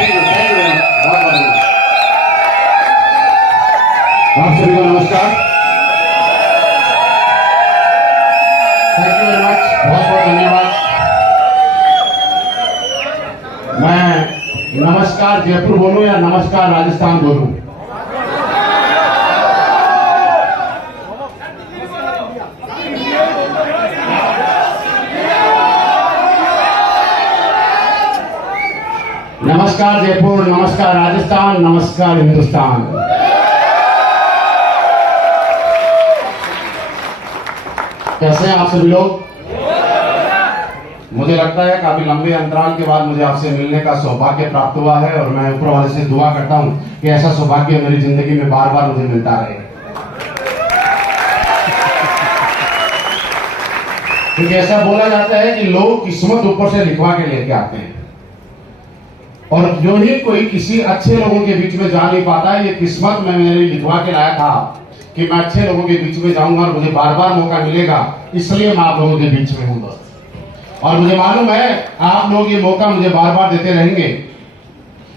आप सभी को नमस्कार। थैंक यू वेरी मच, बहुत बहुत धन्यवाद। मैं नमस्कार जयपुर बोलूं या नमस्कार राजस्थान बोलूं? नमस्कार जयपुर, नमस्कार राजस्थान, नमस्कार हिंदुस्तान। कैसे हैं आप सभी लोग? मुझे लगता है काफी लंबे अंतराल के बाद मुझे आपसे मिलने का सौभाग्य प्राप्त हुआ है और मैं ऊपर वाले से दुआ करता हूं कि ऐसा सौभाग्य मेरी जिंदगी में बार बार मुझे मिलता रहे। क्योंकि ऐसा बोला जाता है कि लोग किस्मत ऊपर से लिखवा के लेके आते हैं और जो ही कोई किसी अच्छे लोगों के बीच में जा नहीं पाता है, ये किस्मत में मेरे लिखवा के लाया था कि मैं अच्छे लोगों के बीच में जाऊंगा और मुझे बार बार मौका मिलेगा, इसलिए मैं आप लोगों के बीच में हूं। और मुझे मालूम है आप लोग ये मौका मुझे बार बार देते रहेंगे।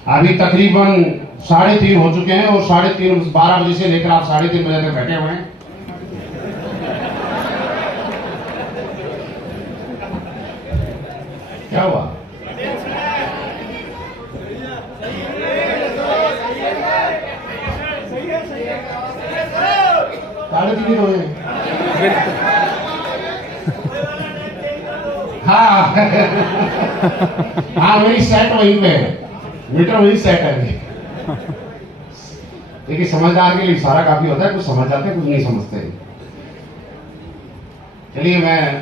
अभी तकरीबन 3:30 हो चुके हैं और 3:30 12 बजे से लेकर आप 3:30 बजे तक बैठे हुए हैं। क्या हुआ? हाँ हाँ वही सेट वहीं पे मीटर वही सेट है। देखिए समझदार के लिए इशारा काफी होता है, कुछ समझ जाते हैं कुछ नहीं समझते। चलिए मैं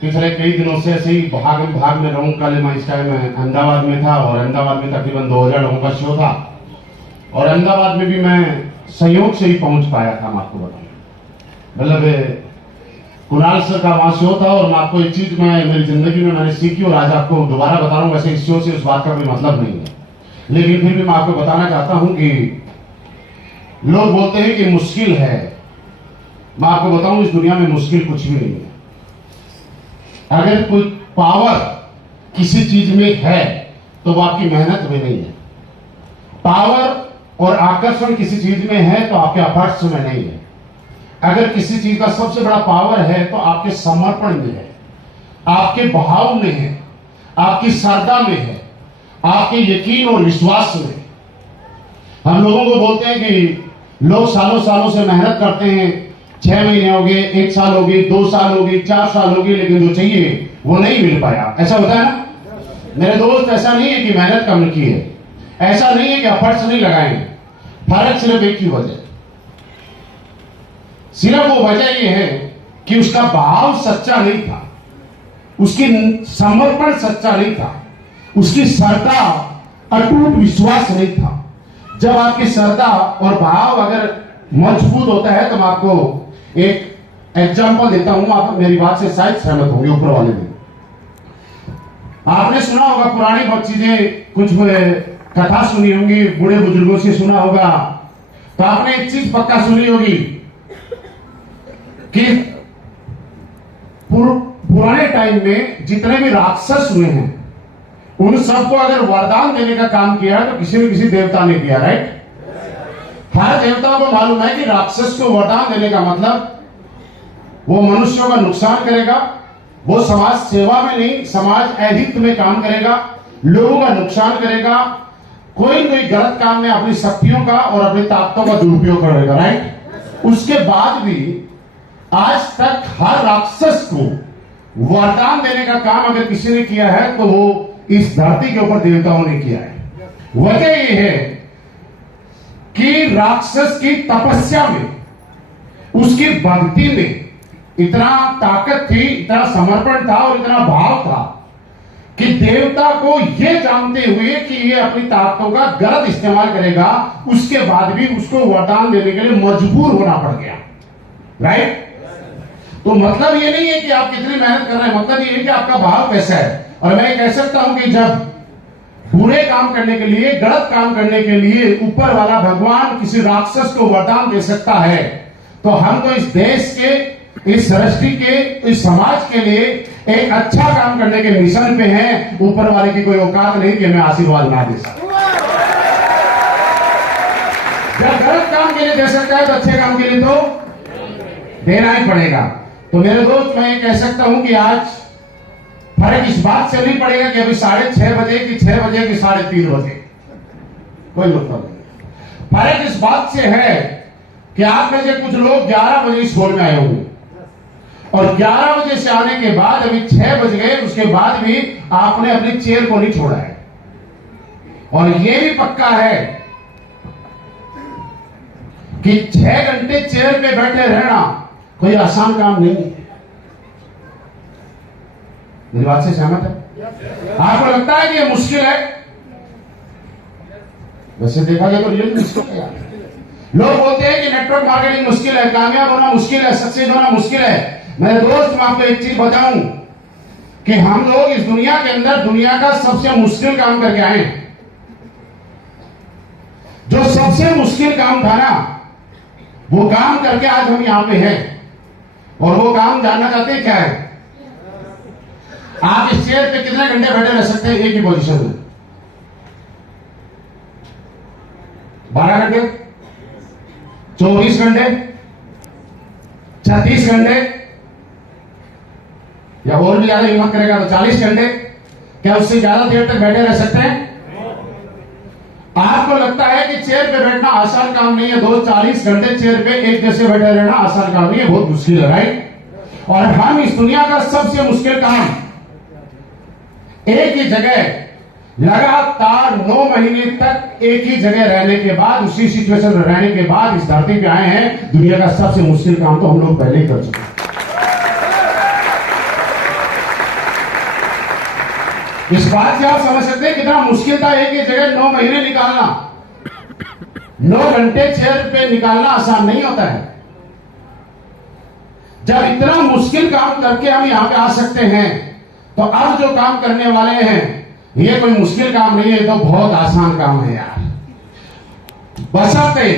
पिछले कई दिनों से ऐसे ही भाग में रहूं। कल मैं इस टाइम अहमदाबाद में था और अहमदाबाद में तकरीबन 2000 लोगों का शो था और अहमदाबाद में भी मैं संयोग से ही पहुंच पाया था। मैं आपको बताऊं, मतलब कुणाल सर का वहां शो था और मैं आपको एक चीज मैं मेरी जिंदगी में मैंने सीखी और आज आपको दोबारा बता रहा हूं। वैसे इस शो से उस बात का कोई मतलब नहीं है, लेकिन फिर भी मैं आपको बताना चाहता हूं कि लोग बोलते हैं कि मुश्किल है। मैं आपको बताऊं इस दुनिया में मुश्किल कुछ भी नहीं है। अगर कोई पावर किसी चीज में है तो वो आपकी मेहनत में नहीं है। पावर और आकर्षण किसी चीज में है तो आपके एफर्ट्स में नहीं है। अगर किसी चीज का सबसे बड़ा पावर है तो आपके समर्पण में है, आपके भाव में है, आपकी श्रद्धा में है, आपके यकीन और विश्वास में है। हम लोगों को बोलते हैं कि लोग सालों सालों से मेहनत करते हैं, 6 महीने हो गए, 1 साल हो गए, 2 साल हो गए, 4 साल हो गए, लेकिन जो चाहिए वो नहीं मिल पाया। ऐसा होता है ना मेरे दोस्त? ऐसा नहीं है कि मेहनत कम की है, ऐसा नहीं है कि एफर्ट्स नहीं लगाए हैं। फर्क सिर्फ एक ही वजह, सिर्फ वो वजह ये है कि उसका भाव सच्चा नहीं था, उसकी समर्पण सच्चा नहीं था, उसकी श्रद्धा अटूट विश्वास नहीं था। जब आपकी श्रद्धा और भाव अगर मजबूत होता है तो मैं आपको एक एग्जांपल देता हूं, आप मेरी बात से शायद सहमत होंगे। ऊपर वाले दिन आपने सुना होगा पुरानी बहुत चीजें, कुछ कथा सुनी होंगी, बूढ़े बुजुर्गों से सुना होगा, तो आपने एक चीज पक्का सुनी होगी कि पुराने टाइम में जितने भी राक्षस हुए हैं उन सबको अगर वरदान देने का काम किया तो किसी न किसी देवता ने किया। राइट? हर देवताओं को मालूम है कि राक्षस को वरदान देने का मतलब वो मनुष्यों का नुकसान करेगा, वो समाज सेवा में नहीं समाज अहित में काम करेगा, लोगों का नुकसान करेगा, कोई गलत काम में अपनी शक्तियों का और अपनी ताकतों का दुरुपयोग करेगा। राइट? उसके बाद भी आज तक हर राक्षस को वरदान देने का काम अगर किसी ने किया है तो वो इस धरती के ऊपर देवताओं ने किया है। वजह यह है कि राक्षस की तपस्या में, उसकी भक्ति में इतना ताकत थी, इतना समर्पण था और इतना भाव था कि देवता को यह जानते हुए कि ये अपनी ताकतों का गलत इस्तेमाल करेगा, उसके बाद भी उसको वरदान देने के लिए मजबूर होना पड़ गया। राइट? तो मतलब ये नहीं है कि आप कितनी मेहनत कर रहे हैं, मतलब ये है कि आपका भाव कैसा है। और मैं कह सकता हूं कि जब बुरे काम करने के लिए, गलत काम करने के लिए ऊपर वाला भगवान किसी राक्षस को वरदान दे सकता है, तो हम तो इस देश के, इस सृष्टि के, इस समाज के लिए एक अच्छा काम करने के मिशन पे हैं, ऊपर वाले की कोई औकात नहीं कि मैं आशीर्वाद ना दे सकता। जब गलत काम के लिए दे सकता है तो अच्छे काम के लिए तो देना ही पड़ेगा। तो मेरे दोस्त, मैं ये कह सकता हूं कि आज फर्क इस बात से नहीं पड़ेगा कि अभी 6:30 बजे की 6 बजे की 3:30 बजे, कोई मतलब नहीं। फर्क इस बात से है कि आप में से कुछ लोग 11 बजे इस हॉल में आए होंगे और 11 बजे से आने के बाद अभी 6 बज गए, उसके बाद भी आपने अपनी चेयर को नहीं छोड़ा है। और यह भी पक्का है कि 6 घंटे चेयर पे बैठे रहना कोई आसान काम नहीं है। मेरी बात से सहमत है? आपको लगता है कि यह मुश्किल है? वैसे देखा जाए तो रियल मुश्किल है यार। लोग बोलते हैं कि नेटवर्क मार्केटिंग मुश्किल है, कामयाब होना मुश्किल है, सक्सेस होना मुश्किल है। मेरे दोस्त, मैं आपको एक चीज बताऊं कि हम लोग इस दुनिया के अंदर दुनिया का सबसे मुश्किल काम करके आए। जो सबसे मुश्किल काम था ना, वो काम करके आज हम यहां पे हैं। और वो काम जानना चाहते हैं क्या है? आप इस चेयर पे कितने घंटे बैठे रह सकते हैं एक ही पोजीशन में? 12 घंटे, 24 घंटे, 36 घंटे, या और भी ज्यादा हिम्मत करेगा तो 40 घंटे। क्या उससे ज्यादा देर तक बैठे रह सकते हैं? आपको लगता है कि चेयर पे बैठना आसान काम नहीं है दोस्त? 40 घंटे चेयर पे एक जैसे बैठे रहना आसान काम नहीं है, बहुत मुश्किल है, राइट? और हम इस दुनिया का सबसे मुश्किल काम एक ही जगह लगातार 9 महीने तक एक ही जगह रहने के बाद, उसी सिचुएशन में रहने के बाद इस धरती पे आए हैं। दुनिया का सबसे मुश्किल काम तो हम लोग पहले ही कर चुके हैं। इस बात से आप समझ सकते हैं कितना मुश्किल था एक ही जगह 9 महीने निकालना। 9 घंटे चेयर पे निकालना आसान नहीं होता है। जब इतना मुश्किल काम करके हम यहां पे आ सकते हैं, तो अब जो काम करने वाले हैं ये कोई मुश्किल काम नहीं है, तो बहुत आसान काम है यार। बशर्ते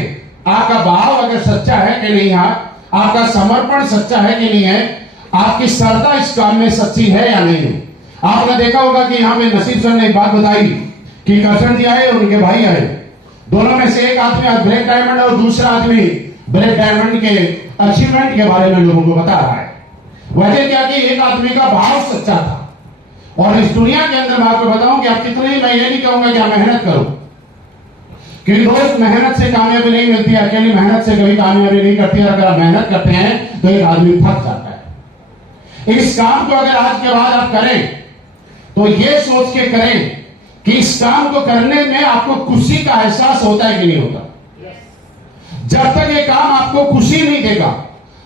आपका भाव अगर सच्चा है कि नहीं है, आपका समर्पण सच्चा है कि नहीं है, आपकी श्रद्धा इस काम में सच्ची है या नहीं है। आपने देखा होगा कि यहां पे नसीब सर ने एक बात बताई कि करशन जी आए और उनके भाई आए, दोनों में से एक आदमी आज ब्लैक डायमंड और दूसरा आदमी ब्लैक डायमंड के अचीवमेंट के बारे में लोगों को बता रहा है। वजह क्या कि एक आदमी का भाव सच्चा था। और इस दुनिया के अंदर मैं आपको बताऊं कि आप कितने, मैं ये नहीं कहूंगा कि आप मेहनत करो, क्योंकि दोस्त मेहनत से कामयाबी नहीं मिलती, अकेली मेहनत से कभी कामयाबी नहीं करती। और अगर आप मेहनत करते हैं तो एक आदमी थक जाता है। इस काम को अगर आज के बाद आप करें तो ये सोच के करें कि इस काम को करने में आपको खुशी का एहसास होता है कि नहीं होता। जब तक ये काम आपको खुशी नहीं देगा,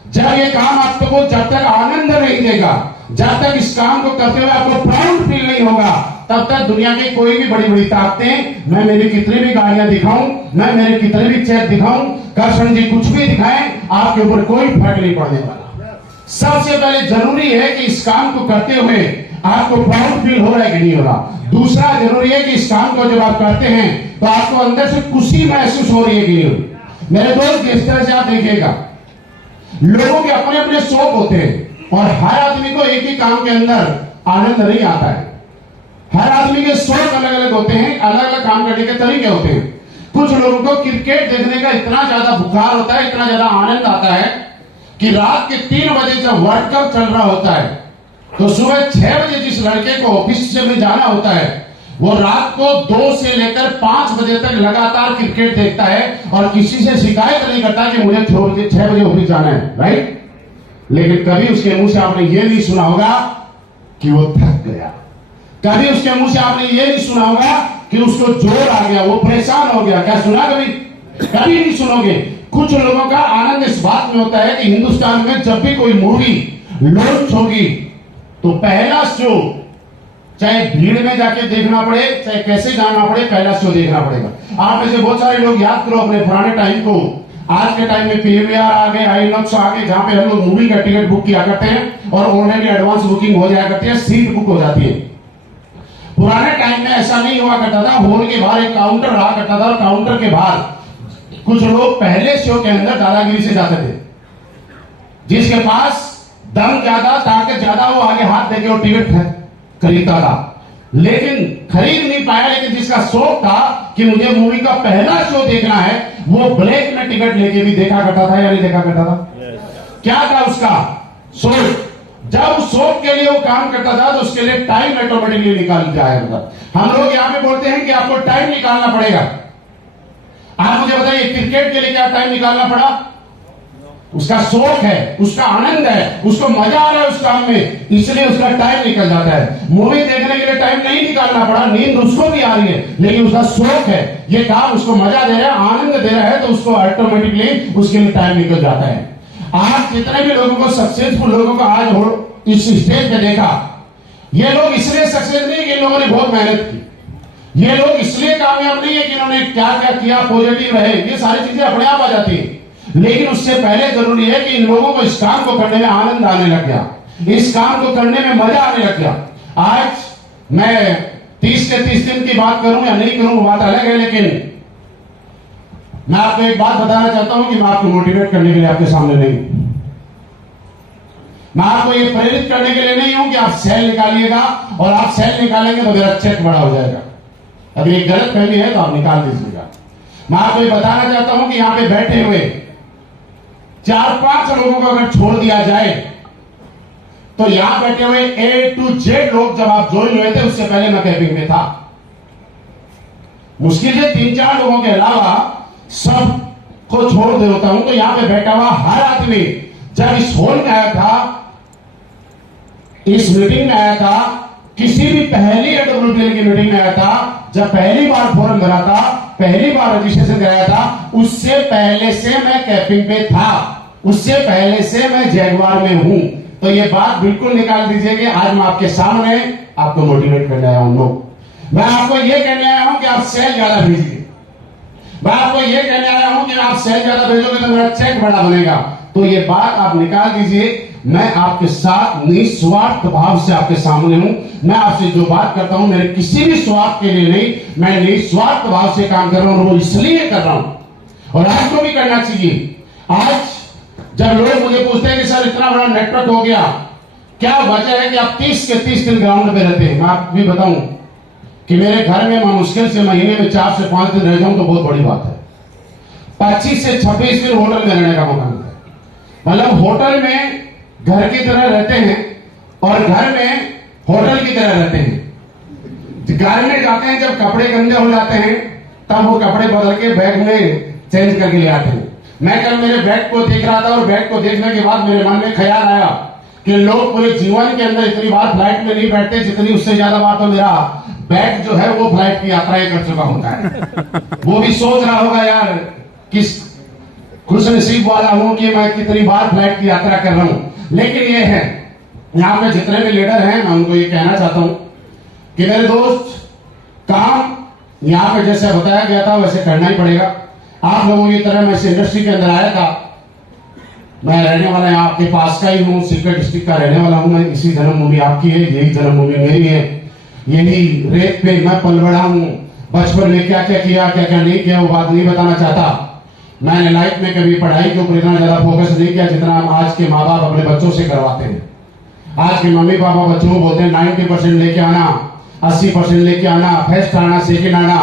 जब ये काम आपको जब तक आनंद नहीं देगा, जब तक इस काम को करते हुए आपको प्राउड फील नहीं होगा, तब तक दुनिया की कोई भी बड़ी बड़ी ताकतें, मैं मेरी कितनी भी गाड़ियां दिखाऊं, मैं मेरे कितने भी चेक दिखाऊं, करशन जी कुछ भी दिखाएं, आपके ऊपर कोई फर्क नहीं पड़ने वाला। सबसे पहले जरूरी है कि इस काम को करते हुए आपको प्राउड फील हो रहा है कि नहीं हो रहा। दूसरा जरूरी है कि इस काम को जब आप करते हैं तो आपको अंदर से खुशी महसूस हो रही है कि नहीं हो रही। मेरे दोस्त, जिस तरह से आप देखिएगा, लोगों के अपने अपने शौक होते हैं और हर आदमी को एक ही काम के अंदर आनंद नहीं आता है। हर आदमी के शौक अलग अलग होते हैं, अलग अलग काम करने के तरीके होते हैं। कुछ लोगों को क्रिकेट देखने का इतना ज्यादा बुखार होता है, इतना ज्यादा आनंद आता है कि रात के 3 बजे जब वर्ल्ड कप चल रहा होता है तो सुबह 6 बजे जिस लड़के को ऑफिस से भी जाना होता है, वो रात को 2 से लेकर 5 बजे तक लगातार क्रिकेट देखता है और किसी से शिकायत नहीं करता कि मुझे 6 बजे ऑफिस जाना है, राइट? लेकिन कभी उसके मुंह से आपने ये नहीं सुना होगा कि वो थक गया। कभी उसके मुंह से आपने ये नहीं सुना होगा कि उसको जोर आ गया, वो परेशान हो गया। क्या सुना? कभी नहीं सुनोगे। कुछ लोगों का आनंद इस बात में होता है कि हिंदुस्तान में जब भी कोई मूवी लॉन्च होगी तो पहला शो, चाहे भीड़ में जाके देखना पड़े, चाहे कैसे जाना पड़े, पहला शो देखना पड़ेगा। आप में से बहुत सारे लोग याद करो अपने पुराने टाइम को। आज के टाइम में पीवीआर आ गए, आईनॉक्स आ गए, जहां पे हम लोग मूवी का टिकट बुक किया करते हैं और ऑलरेडी एडवांस बुकिंग हो जाया करती है, सीट बुक हो जाती है। पुराने टाइम में ऐसा नहीं हुआ करता था। हॉल के बाहर एक काउंटर रहा करता था और काउंटर के बाहर कुछ लोग पहले शो के अंदर दादागिरी से जाते थे। जिसके पास दम ज्यादा, ताकत ज्यादा, वो आगे हाथ देके वो टिकट खरीदता था, लेकिन खरीद नहीं पाया। लेकिन जिसका शौक था कि मुझे मूवी का पहला शो देखना है, वो ब्लैक में टिकट लेके भी देखा करता था या नहीं देखा करता था? क्या था उसका शौक? जब उस शौक के लिए वो काम करता था तो उसके लिए टाइम ऑटोमेटिकली निकाल जाया करता। हम लोग यहां पे बोलते हैं कि आपको टाइम निकालना पड़ेगा। आप मुझे बताइए, क्रिकेट के लिए क्या टाइम निकालना पड़ा? उसका शौक है, उसका आनंद है, उसको मजा आ रहा है उस काम में, इसलिए उसका टाइम निकल जाता है। मूवी देखने के लिए टाइम नहीं निकालना पड़ा, नींद उसको भी आ रही है, लेकिन उसका शौक है, ये काम उसको मजा दे रहा है, आनंद दे रहा है, तो उसको ऑटोमेटिकली उसके लिए टाइम निकल जाता है। आज जितने भी लोगों को, सक्सेसफुल लोगों को आज इस स्टेज पे देखा, ये लोग इसलिए सक्सेस नहीं कि इन लोगों ने बहुत मेहनत की, ये लोग इसलिए कामयाब नहीं है कि इन्होंने क्या क्या किया, पॉजिटिव रहे, ये सारी चीजें अपने आप आ जाती है। लेकिन उससे पहले जरूरी है कि इन लोगों को इस काम को करने में आनंद आने लग गया, इस काम को करने में मजा आने लग गया। आज मैं 30 के 30 दिन की बात करूं या नहीं करूं, बात अलग है, लेकिन मैं आपको एक बात बताना चाहता हूं कि मैं आपको मोटिवेट करने के लिए आपके सामने नहीं, मैं आपको ये प्रेरित करने के लिए नहीं हूं कि आप सेल निकालिएगा और आप सेल निकालेंगे तो मेरा चेक बड़ा हो जाएगा। अभी एक गलत फहमी है तो आप निकाल दीजिएगा। मैं आपको ये बताना चाहता हूं कि यहां पे बैठे हुए 4-5 लोगों को अगर छोड़ दिया जाए तो यहां बैठे हुए A to Z लोग जब आप ज्वाइन हुए थे उससे पहले मैं कैंपिंग में था। मुश्किल से 3-4 लोगों के अलावा सब को छोड़ देता हूं तो यहां पे बैठा हुआ हर आदमी जब इस हॉल में आया था, इस मीटिंग में आया था, किसी भी पहली AWPL की मीटिंग में आया था, जब पहली बार फॉर्म भरा था, पहली बार रजिस्ट्रेशन कराया था, उससे पहले से मैं कैंपिंग पे था, उससे पहले से मैं जैगवार में हूं। तो ये बात बिल्कुल निकाल दीजिए कि आज मैं आपके सामने आपको मोटिवेट करने आया हूं। लोग, मैं आपको यह कहने आया हूं कि आप सेल ज्यादा भेजिए, मैं आपको यह कहने आया हूं कि आप सेल ज्यादा भेजोगे तो मेरा चेक बड़ा बनेगा। तो ये बात आप निकाल दीजिए। मैं आपके साथ निस्वार्थ भाव से आपके सामने हूं। मैं आपसे जो बात करता हूं मेरे किसी भी स्वार्थ के लिए नहीं, मैं निस्वार्थ भाव से काम कर रहा हूं, वो इसलिए कर रहा हूं और आपको भी करना चाहिए। आज जब लोग मुझे पूछते हैं कि सर इतना बड़ा नेटवर्क हो गया, क्या वजह है कि आप 30 के 30 दिन ग्राउंड पे रहते हैं? मैं आपको भी बताऊं कि मेरे घर में मैं मुश्किल से महीने में 4 से 5 दिन रह जाऊं तो बहुत बड़ी बात है। 25 से 26 दिन होटल में रहने का मौका मिलता है। मतलब होटल में घर की तरह रहते हैं और घर में होटल की तरह रहते हैं। घर में जाते हैं, जब कपड़े गंदे हो जाते हैं तब वो कपड़े बदल के बैग में चेंज करके ले आते हैं। मैं कल मेरे बैग को देख रहा था और बैग को देखने के बाद मेरे मन में ख्याल आया कि लोग पूरे जीवन के अंदर इतनी बार फ्लाइट में नहीं बैठते जितनी उससे ज्यादा बार तो मेरा बैग जो है वो फ्लाइट की यात्राएं कर चुका होता है। वो भी सोच रहा होगा यार किस खुश नसीब वाला हूं कि मैं कितनी बार फ्लाइट की यात्रा कर रहा हूं। लेकिन ये है, यहां पे जितने भी लीडर हैं मैं उनको ये कहना चाहता हूं कि मेरे दोस्त, काम यहां पे जैसे बताया गया था वैसे करना ही पड़ेगा। आप लोगों की तरह मैं इस इंडस्ट्री के अंदर आया था, मैं रहने वाला यहाँ आपके पास का ही हूँ, सीकर डिस्ट्रिक्ट का रहने वाला हूँ। मैं इसी जन्मभूमि आपकी है, यही जन्मभूमि मेरी है, यही रेत पे मैं पल बढ़ा हूँ। बचपन में क्या क्या किया क्या क्या नहीं किया वो बात नहीं बताना चाहता। मैंने लाइफ में कभी पढ़ाई के ऊपर इतना ज्यादा फोकस नहीं किया जितना हम आज के माँ बाप अपने बच्चों से करवाते हैं। आज के मम्मी पापा बच्चों को बोलते हैं 90% लेके आना, 80% लेके आना, फर्स्ट आना, सेकेंड आना।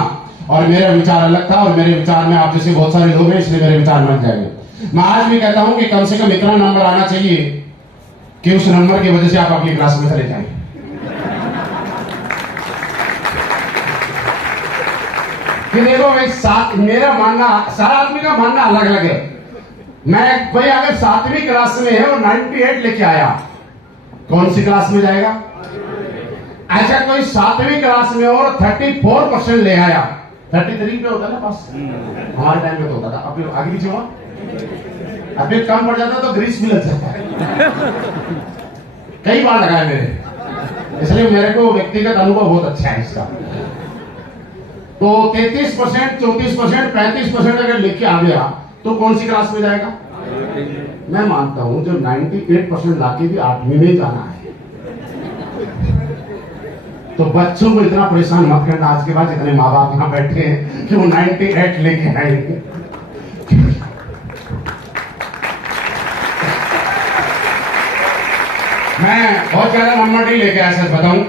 और मेरा विचार अलग था और मेरे विचार में आप जैसे बहुत सारे लोग हैं इसलिए मेरे विचार बन जाएंगे। मैं आज भी कहता हूं कि कम से कम इतना नंबर आना चाहिए कि उस नंबर की वजह से आप अपनी क्लास में चले जाएं। कि देखो भाई, मेरा मानना, सारा आदमी का मानना अलग अलग है। मैं भाई अगर 7वीं क्लास में है और 98 लेके आया, कौन सी क्लास में जाएगा? अच्छा, कोई 7वीं क्लास में और 34% ले आया, 33 पे होता ना पास, हमारे टाइम में तो होता था, अब आगे पीछे हुआ, अभी कम पड़ जाता तो ग्रीस भी लग जाता है। कई बार लगाया मेरे, इसलिए मेरे को व्यक्तिगत अनुभव बहुत अच्छा है इसका। तो 33%, 34%, 35% अगर लेके आ गया तो कौन सी क्लास में जाएगा? मैं मानता हूं जो 98% लाके भी 8वीं में जाना है। तो बच्चों को इतना परेशान मत करना आज के बाद, जितने माँ बाप यहां बैठे हैं कि वो 98 लेके आएंगे। मैं बहुत ज्यादा नंबर नहीं लेके आया सच बताऊं,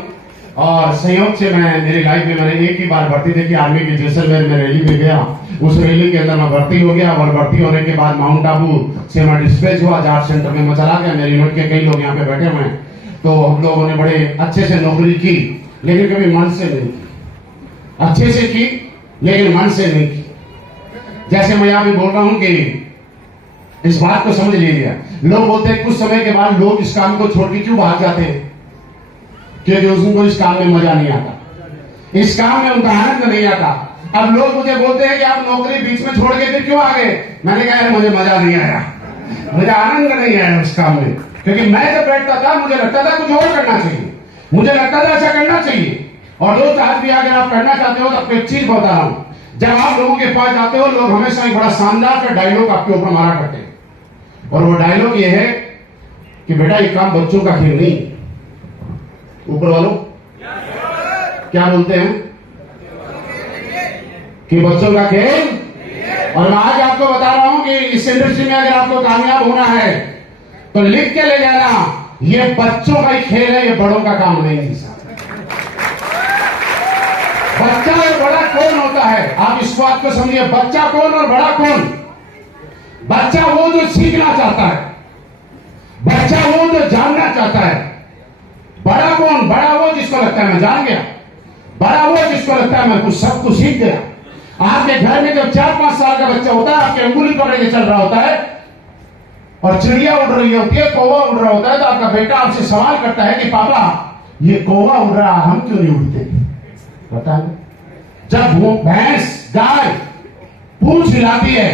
और संयोग से मैं मेरी लाइफ में मैंने एक ही बार भर्ती देखी आर्मी के जैसलमेर में रैली में गया, उस रैली के अंदर मैं भर्ती हो गया और भर्ती होने के बाद माउंट आबू से मैं डिस्पैच हुआ, जाट सेंटर में मैं चला गया। मेरी यूनिट के कई लोग यहाँ पे बैठे हुए हैं, तो हम लोगों ने बड़े अच्छे से नौकरी की, लेकिन कभी मन से नहीं की। अच्छे से की लेकिन मन से नहीं की। जैसे मैं यहाँ पे बोल रहा हूँ कि इस बात को समझ लीजिए, लोग बोलते हैं कुछ समय के बाद लोग इस काम को छोड़ के क्यों भाग जाते हैं, क्योंकि उनको इस काम में मजा नहीं आता, इस काम में उनका आनंद नहीं आता। अब लोग मुझे बोलते हैं कि आप नौकरी बीच में छोड़ के फिर क्यों आ गए, मैंने कहा यार मुझे मजा नहीं आया, मुझे आनंद नहीं आया उस काम में, क्योंकि मैं जब बैठता था मुझे लगता था कुछ और करना चाहिए, मुझे लगता था ऐसा करना चाहिए। और दोस्त आज भी अगर आप करना चाहते हो तो आपको एक चीज बता रहा हूं, जब आप लोगों के पास जाते हो लोग हमेशा एक बड़ा शानदार का डायलॉग आपके ऊपर मारा करते हैं, और वो डायलॉग ये है कि बेटा ये काम बच्चों का खेल नहीं। ऊपर वालों क्या बोलते हैं कि बच्चों का खेल। और मैं आज आपको बता रहा हूं कि इस इंडस्ट्री में अगर आपको कामयाब होना है तो लिख के ले जाना, ये बच्चों का ही खेल है, ये बड़ों का काम नहीं है। बच्चा और बड़ा कौन होता है, आप इस बात को समझिए, बच्चा कौन और बड़ा कौन। बच्चा वो जो सीखना चाहता है, बच्चा वो जो जानना चाहता है। बड़ा कौन, बड़ा वो जिसको लगता है मैं जान गया, बड़ा वो जिसको लगता है मैं कुछ सब कुछ सीख गया। आपके घर में जब 4-5 साल का बच्चा होता है, आपके अंगुली पकड़ के चल रहा होता है और चिड़िया उड़ रही होती है, कौवा उड़ रहा होता है, तो आपका बेटा आपसे सवाल करता है कि पापा ये कौवा उड़ रहा है, हम क्यों नहीं उड़ते, पता है। जब वो भैंस गाय पूंछ हिलाती है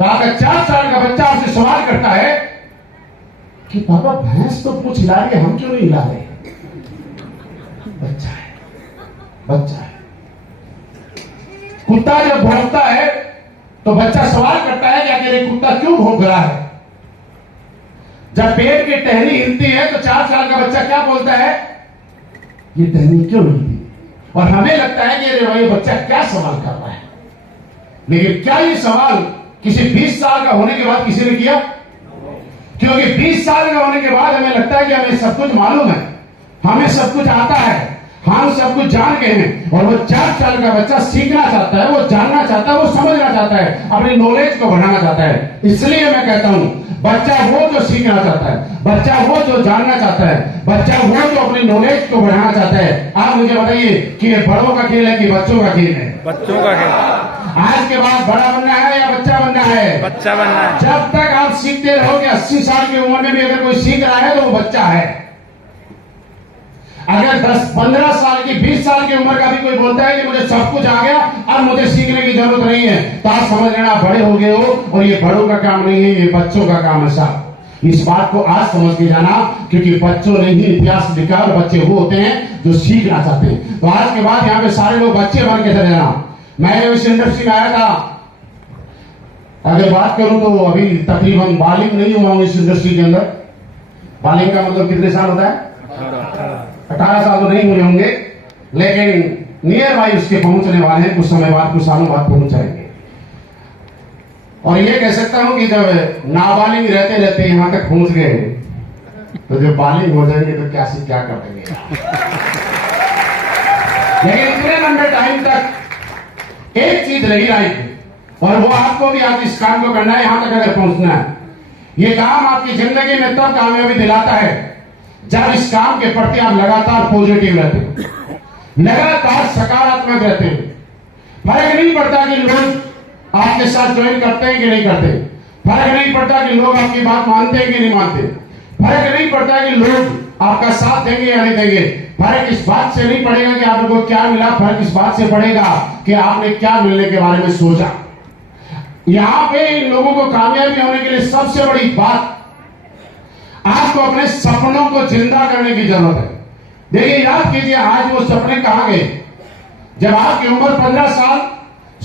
तो आपका 4 साल का बच्चा आपसे सवाल करता है कि पापा भैंस तो पूंछ हिला रही है, हम क्यों नहीं हिला रहे। बच्चा है, बच्चा है। कुत्ता जब भौंकता है तो बच्चा सवाल करता है कि आखिर ये कुत्ता क्यों भौंक रहा है। जब पेट की टहनी हिलती है तो 4 साल का बच्चा क्या बोलता है, ये टहनी क्यों हिलती। और हमें लगता है कि अरे भाई बच्चा क्या सवाल कर रहा है, लेकिन क्या ये सवाल किसी 20 साल का होने के बाद किसी ने किया। क्योंकि 20 साल का होने के बाद हमें लगता है कि हमें सब कुछ मालूम है, हमें सब कुछ आता है, हम सब कुछ जान गए हैं। और वो 4 साल का बच्चा सीखना चाहता है, वो जानना चाहता है, वो समझना चाहता है, अपनी नॉलेज को बढ़ाना चाहता है। इसलिए मैं कहता हूं बच्चा वो जो सीखना चाहता है, बच्चा वो जो जानना चाहता है, बच्चा वो जो अपनी नॉलेज को बढ़ाना चाहता है। आप मुझे बताइए कि ये बड़ों का खेल है कि बच्चों का खेल है। बच्चों का खेल। आज के बाद बड़ा बनना है या बच्चा बनना है। बच्चा बनना है। जब तक आप सीखते रहोगे, 80 साल की उम्र में भी अगर कोई सीख रहा है तो वो बच्चा है। अगर 10-15 साल की 20 साल की उम्र का भी कोई बोलता है कि मुझे सब कुछ आ गया, अब मुझे सीखने की जरूरत नहीं है, तो आप समझ लेना बड़े हो गए हो, और ये बड़ों का काम नहीं है, ये बच्चों का काम है साहब। इस बात को आज समझ के जाना, क्योंकि बच्चों ने ही इतिहास लिखा और बच्चे वो होते हैं जो सीखना चाहते हैं। तो आज के बाद यहाँ पे सारे लोग बच्चे बन के चले जाना। मैं इस इंडस्ट्री में आया था, अगर बात करूं तो अभी तकरीबन बालिग नहीं हुआ हूं इस इंडस्ट्री के अंदर। बालिग का मतलब कितने साल होता है, 18 साल तो नहीं हुए होंगे, लेकिन नियर बाई उसके पहुंचने वाले हैं, कुछ समय बाद, कुछ सालों बाद पहुंच जाएंगे। और ये कह सकता हूं कि जब नाबालिग रहते रहते यहां तक पहुंच गए, तो जब बालिग हो जाएंगे तो क्या से क्या कर देंगे। लेकिन इतने लंबे टाइम तक एक चीज रही लाइफ में, और वो आपको भी आज इस काम को करना है, यहां तक अगर पहुंचना है। ये काम आपकी जिंदगी में तब कामयाबी दिलाता है जब इस काम के प्रति आप लगातार पॉजिटिव रहते हो, लगातार सकारात्मक रहते हो। फर्क नहीं पड़ता कि लोग आपके साथ ज्वाइन करते हैं कि नहीं करते, फर्क नहीं पड़ता कि लोग आपकी बात मानते हैं कि नहीं मानते, फर्क नहीं पड़ता कि लोग आपका साथ देंगे या नहीं देंगे। फर्क इस बात से नहीं पड़ेगा कि आपको क्या मिला, फर्क इस बात से पड़ेगा कि आपने क्या मिलने के बारे में सोचा। यहां पे इन लोगों को कामयाबी होने के लिए सबसे बड़ी बात, आपको अपने सपनों को जिंदा करने की जरूरत है। देखिए, याद कीजिए आज वो सपने कहां गए जब आपकी उम्र 15 साल,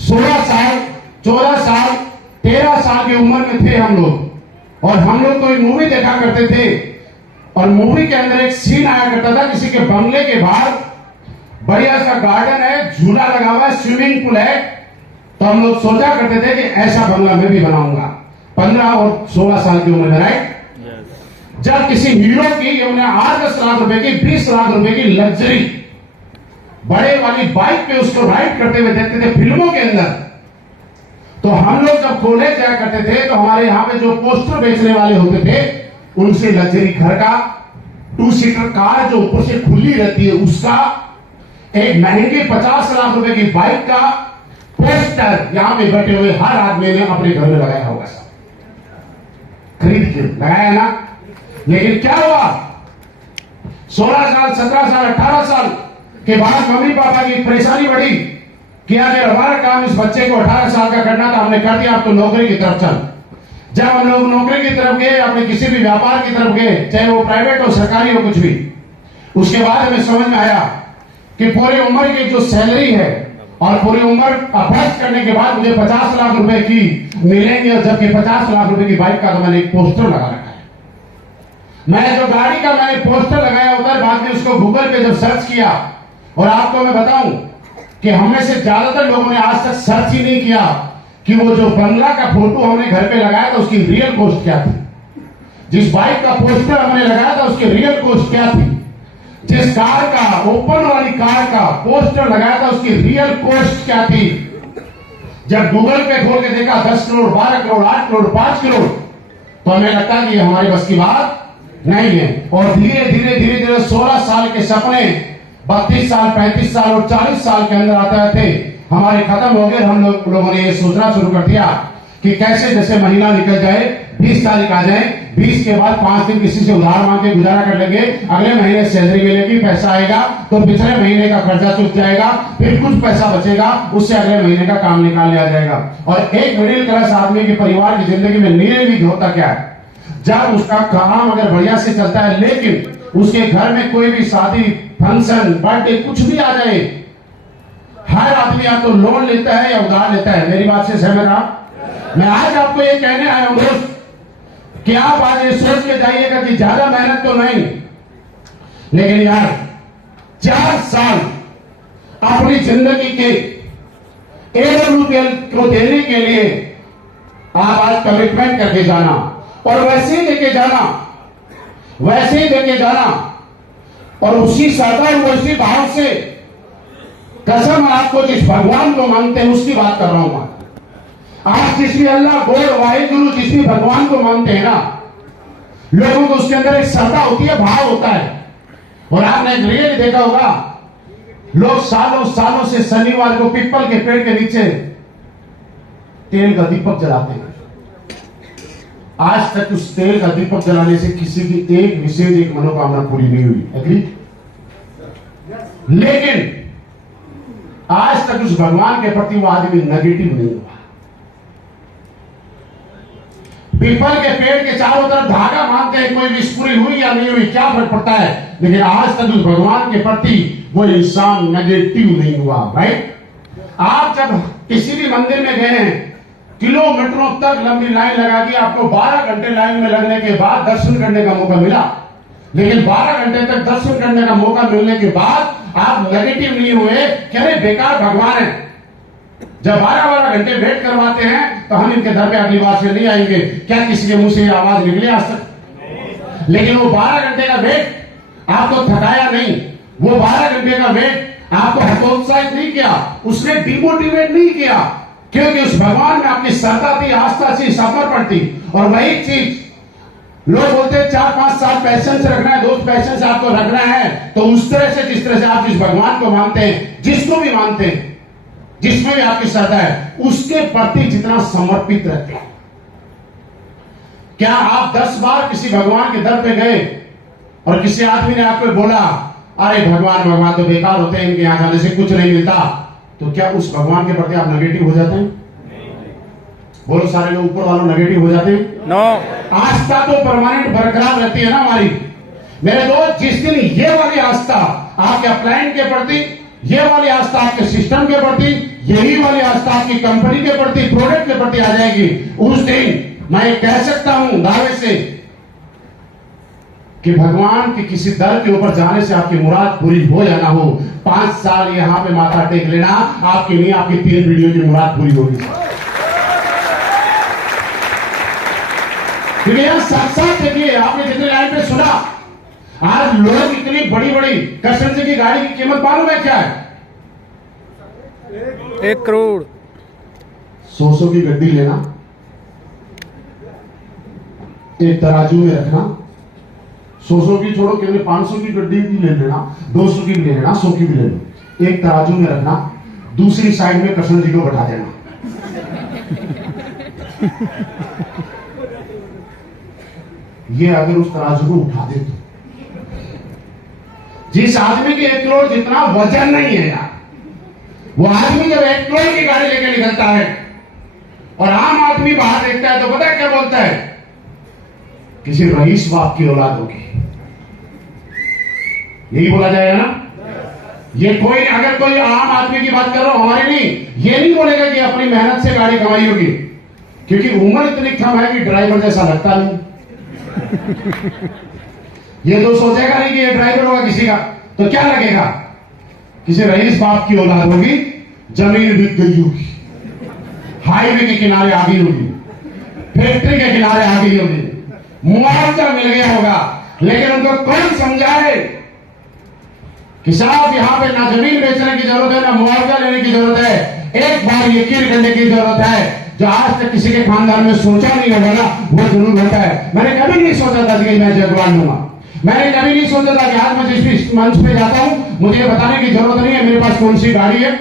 16 साल, 14 साल, 13 साल की उम्र में थे हम लोग। और हम लोग कोई मूवी देखा करते थे, और मूवी के अंदर एक सीन आया करता था, किसी के बंगले के बाहर बढ़िया सा गार्डन है, झूला लगा हुआ है, स्विमिंग पूल है। तो हम लोग सोचा करते थे कि ऐसा बंगला मैं भी बनाऊंगा, 15 और 16 साल की उम्र में, राइट। जब किसी हीरो की उन्हें 8-10 लाख रुपए की 20 लाख रुपए की लग्जरी बड़े वाली बाइक पे उसको राइड करते हुए देखते थे फिल्मों के अंदर, तो हम लोग जब कॉलेज जाया करते थे तो हमारे यहां पे जो पोस्टर बेचने वाले होते थे उनसे लग्जरी घर का, 2 सीटर कार जो ऊपर से खुली रहती है उसका, एक महंगी 50 लाख रुपए की बाइक का पोस्टर यहां पे बैठे हुए हर आदमी ने अपने घर में लगाया होगा, खरीद के लगाया ना। लेकिन क्या हुआ, 16 साल 17 साल 18 साल के बाद मम्मी पापा की परेशानी बढ़ी कि अगर हमारा काम इस बच्चे को 18 साल का करना था, हमने कर दिया, आप तो नौकरी की तरफ चल। जब हम लोग नौकरी की तरफ गए, अपने किसी भी व्यापार की तरफ गए, चाहे वो प्राइवेट हो सरकारी हो कुछ भी, उसके बाद हमें समझ में आया कि पूरी उम्र की जो सैलरी है और पूरी उम्र का खर्च करने के बाद मुझे 50 लाख रुपए की मिलेंगे, और जबकि 50 लाख रुपए की बाइक का तो मैंने एक पोस्टर लगा रखा है। मैं जो गाड़ी का मैंने पोस्टर लगाया उधर, बाद में उसको गूगल पे जब सर्च किया, और आपको मैं बताऊं कि हमें से ज्यादातर लोगों ने आज तक सर्च ही नहीं किया कि वो जो बंगला का फोटो हमने घर पे लगाया था उसकी रियल कॉस्ट क्या थी, जिस बाइक का पोस्टर हमने लगाया था उसकी रियल कॉस्ट क्या थी, जिस कार का ओपन वाली कार का पोस्टर लगाया था उसकी रियल कॉस्ट क्या थी। जब गूगल पे खोल के देखा 10 करोड़ 12 करोड़ 8 करोड़ 5 करोड़, तो हमें लगता कि हमारी बस की बात नहीं है। और धीरे धीरे धीरे धीरे 16 साल के सपने 32 साल 35 साल और 40 साल के अंदर आते थे हमारे खत्म हो गए। हम लोगों ने ये सोचना शुरू कर दिया कि कैसे जैसे महीना निकल जाए, 20 तारीख आ जाए, 20 के बाद 5 दिन किसी से उधार मांग के गुजारा कर लेंगे, अगले महीने सैलरी मिलेगी, पैसा आएगा तो पिछले महीने का खर्चा चुक जाएगा, फिर कुछ पैसा बचेगा, उससे अगले महीने का काम निकाल लिया जाएगा। और एक मिडिल क्लास आदमी की परिवार की जिंदगी में नियमित होता क्या है, जब उसका काम अगर बढ़िया से चलता है लेकिन उसके घर में कोई भी शादी फंक्शन बर्थडे कुछ भी आ जाए, हर आदमी या तो लोन लेता है या उधार लेता है। मेरी बात से सहमत आप? मैं आज आपको ये कहने आया हूं दोस्त कि आप आज ये सोच के जाइएगा कि ज्यादा मेहनत तो नहीं, लेकिन यार 4 साल अपनी जिंदगी के AWPL को देने के लिए आप आज कमिटमेंट करके जाना, और वैसे ही देके जाना, वैसे ही देके जाना, और उसी श्रद्धा उसी भाव से कसम आपको जिस भगवान को मानते हैं उसकी बात कर रहा हूं मैं। आप जिस भी अल्लाह गॉड वाहिगुरु जिस भी भगवान को मानते हैं ना, लोगों को उसके अंदर एक श्रद्धा होती है, भाव होता है। और आपने रियली देखा होगा, लोग सालों सालों से शनिवार को पीपल के पेड़ के नीचे तेल का दीपक जलाते हैं। आज तक उस तेल का दीपक जलाने से किसी की एक विशेष एक मनोकामना पूरी नहीं हुई, एग्री? लेकिन आज तक उस भगवान के प्रति वो आदमी नेगेटिव नहीं हुआ। पीपल के पेड़ के चारों तरफ धागा बांधते हैं, कोई विश पूरी हुई या नहीं हुई क्या फर्क पड़ता है, लेकिन आज तक उस भगवान के प्रति वो इंसान नेगेटिव नहीं हुआ। राइट? आप जब किसी भी मंदिर में गए हैं, किलोमीटरों तक लंबी लाइन लगा दी, आपको 12 घंटे लाइन में लगने के बाद दर्शन करने का मौका मिला, लेकिन 12 घंटे तक दर्शन करने का मौका मिलने के बाद आप नेगेटिव नहीं हुए कि अरे बेकार भगवान है। जब 12-12 घंटे वेट करवाते हैं तो हम इनके दर पे अगली बार से नहीं आएंगे, क्या किसी के मुंह से आवाज निकली आज तक? लेकिन वो 12 घंटे का वेट आपको थकाया नहीं, वो 12 घंटे का वेट आपको हतोत्साहित नहीं किया, उसने डिमोटिवेट नहीं किया, क्योंकि उस भगवान में आपकी श्रद्धा थी, आस्था थी, समर्पण थी। और वही चीज लोग बोलते हैं 4-5 साल पैशन से रखना है, दोस्त पैशन से आपको रखना है, तो उस तरह से जिस तरह से आप जिस भगवान को मानते हैं, जिसको भी मानते हैं, जिसमें भी आपकी श्रद्धा है, उसके प्रति जितना समर्पित रहते हैं। क्या आप 10 बार किसी भगवान के दर पे गए और किसी आदमी ने आपको बोला अरे भगवान भगवान तो बेकार होते हैं, इनके यहां जाने से कुछ नहीं मिलता, तो क्या उस भगवान के प्रति आप नेगेटिव हो जाते हैं? बोलो सारे लोग ऊपर वालों नेगेटिव हो जाते हैं? नो। आस्था तो परमानेंट बरकरार रहती है ना हमारी। मेरे दोस्त, जिस दिन ये वाली आस्था आपके अपलाइन के प्रति, ये वाली आस्था आपके सिस्टम के प्रति, यही वाली आस्था आपकी कंपनी के प्रति, प्रोडक्ट के प्रति आ जाएगी, उस दिन मैं कह सकता हूं दावे से कि भगवान के किसी दर के ऊपर जाने से आपकी मुराद पूरी हो या ना हो, 5 साल यहां पे माथा टेक लेना, आपकी नहीं आपकी 3 वीडियो की मुराद पूरी होगी। क्योंकि यहां साक्षात देखिए, आपने जितने लाइन पे सुना, आज लोग इतनी बड़ी बड़ी कृष्ण जी की गाड़ी की कीमत मालूम है क्या है? 1 करोड़। 100 की गड्डी लेना, एक तराजू में रखना, 100 की छोड़ो, केवल 500 की गड्डी भी ले लेना, 200 की भी ले लेना, 100 की भी ले लेना, एक तराजू में रखना, दूसरी साइड में कृष्ण जी को बैठा देना। ये अगर उस तराजू को उठा दे तो जिस आदमी के 1 करोड़ जितना वजन नहीं है यार, वो आदमी जब 1 करोड़ की गाड़ी लेकर निकलता है और आम आदमी बाहर देखता है तो पता है क्या बोलता है? किसी रईस बाप की औलाद होगी, यही बोला जाएगा ना। ये कोई अगर कोई आम आदमी की बात कर रहा हूं, हमारी नहीं, ये नहीं बोलेगा कि अपनी मेहनत से गाड़ी कमाई होगी, क्योंकि उम्र इतनी कम है कि ड्राइवर जैसा लगता नहीं। ये तो सोचेगा नहीं कि ये ड्राइवर होगा किसी का, तो क्या लगेगा? किसी रईस बाप की औलाद होगी, जमीन बिक गई होगी, हाईवे के किनारे आ गई होगी, फैक्ट्री के किनारे आ गई होगी, मुआवजा मिल गया होगा, लेकिन उनको कौन समझाए कि साहब यहां पे ना जमीन बेचने की जरूरत है, ना मुआवजा लेने की जरूरत है, एक बार यकीन करने की जरूरत है। जो आज तक किसी के खानदान में सोचा नहीं होगा ना, वो जरूर होता है। मैंने कभी नहीं सोचा था कि मैं जगवान लूंगा, मैंने कभी नहीं सोचा था कि आज मैं जिस मंच पे जाता हूं मुझे बताने की जरूरत नहीं है मेरे पास कौन सी गाड़ी है,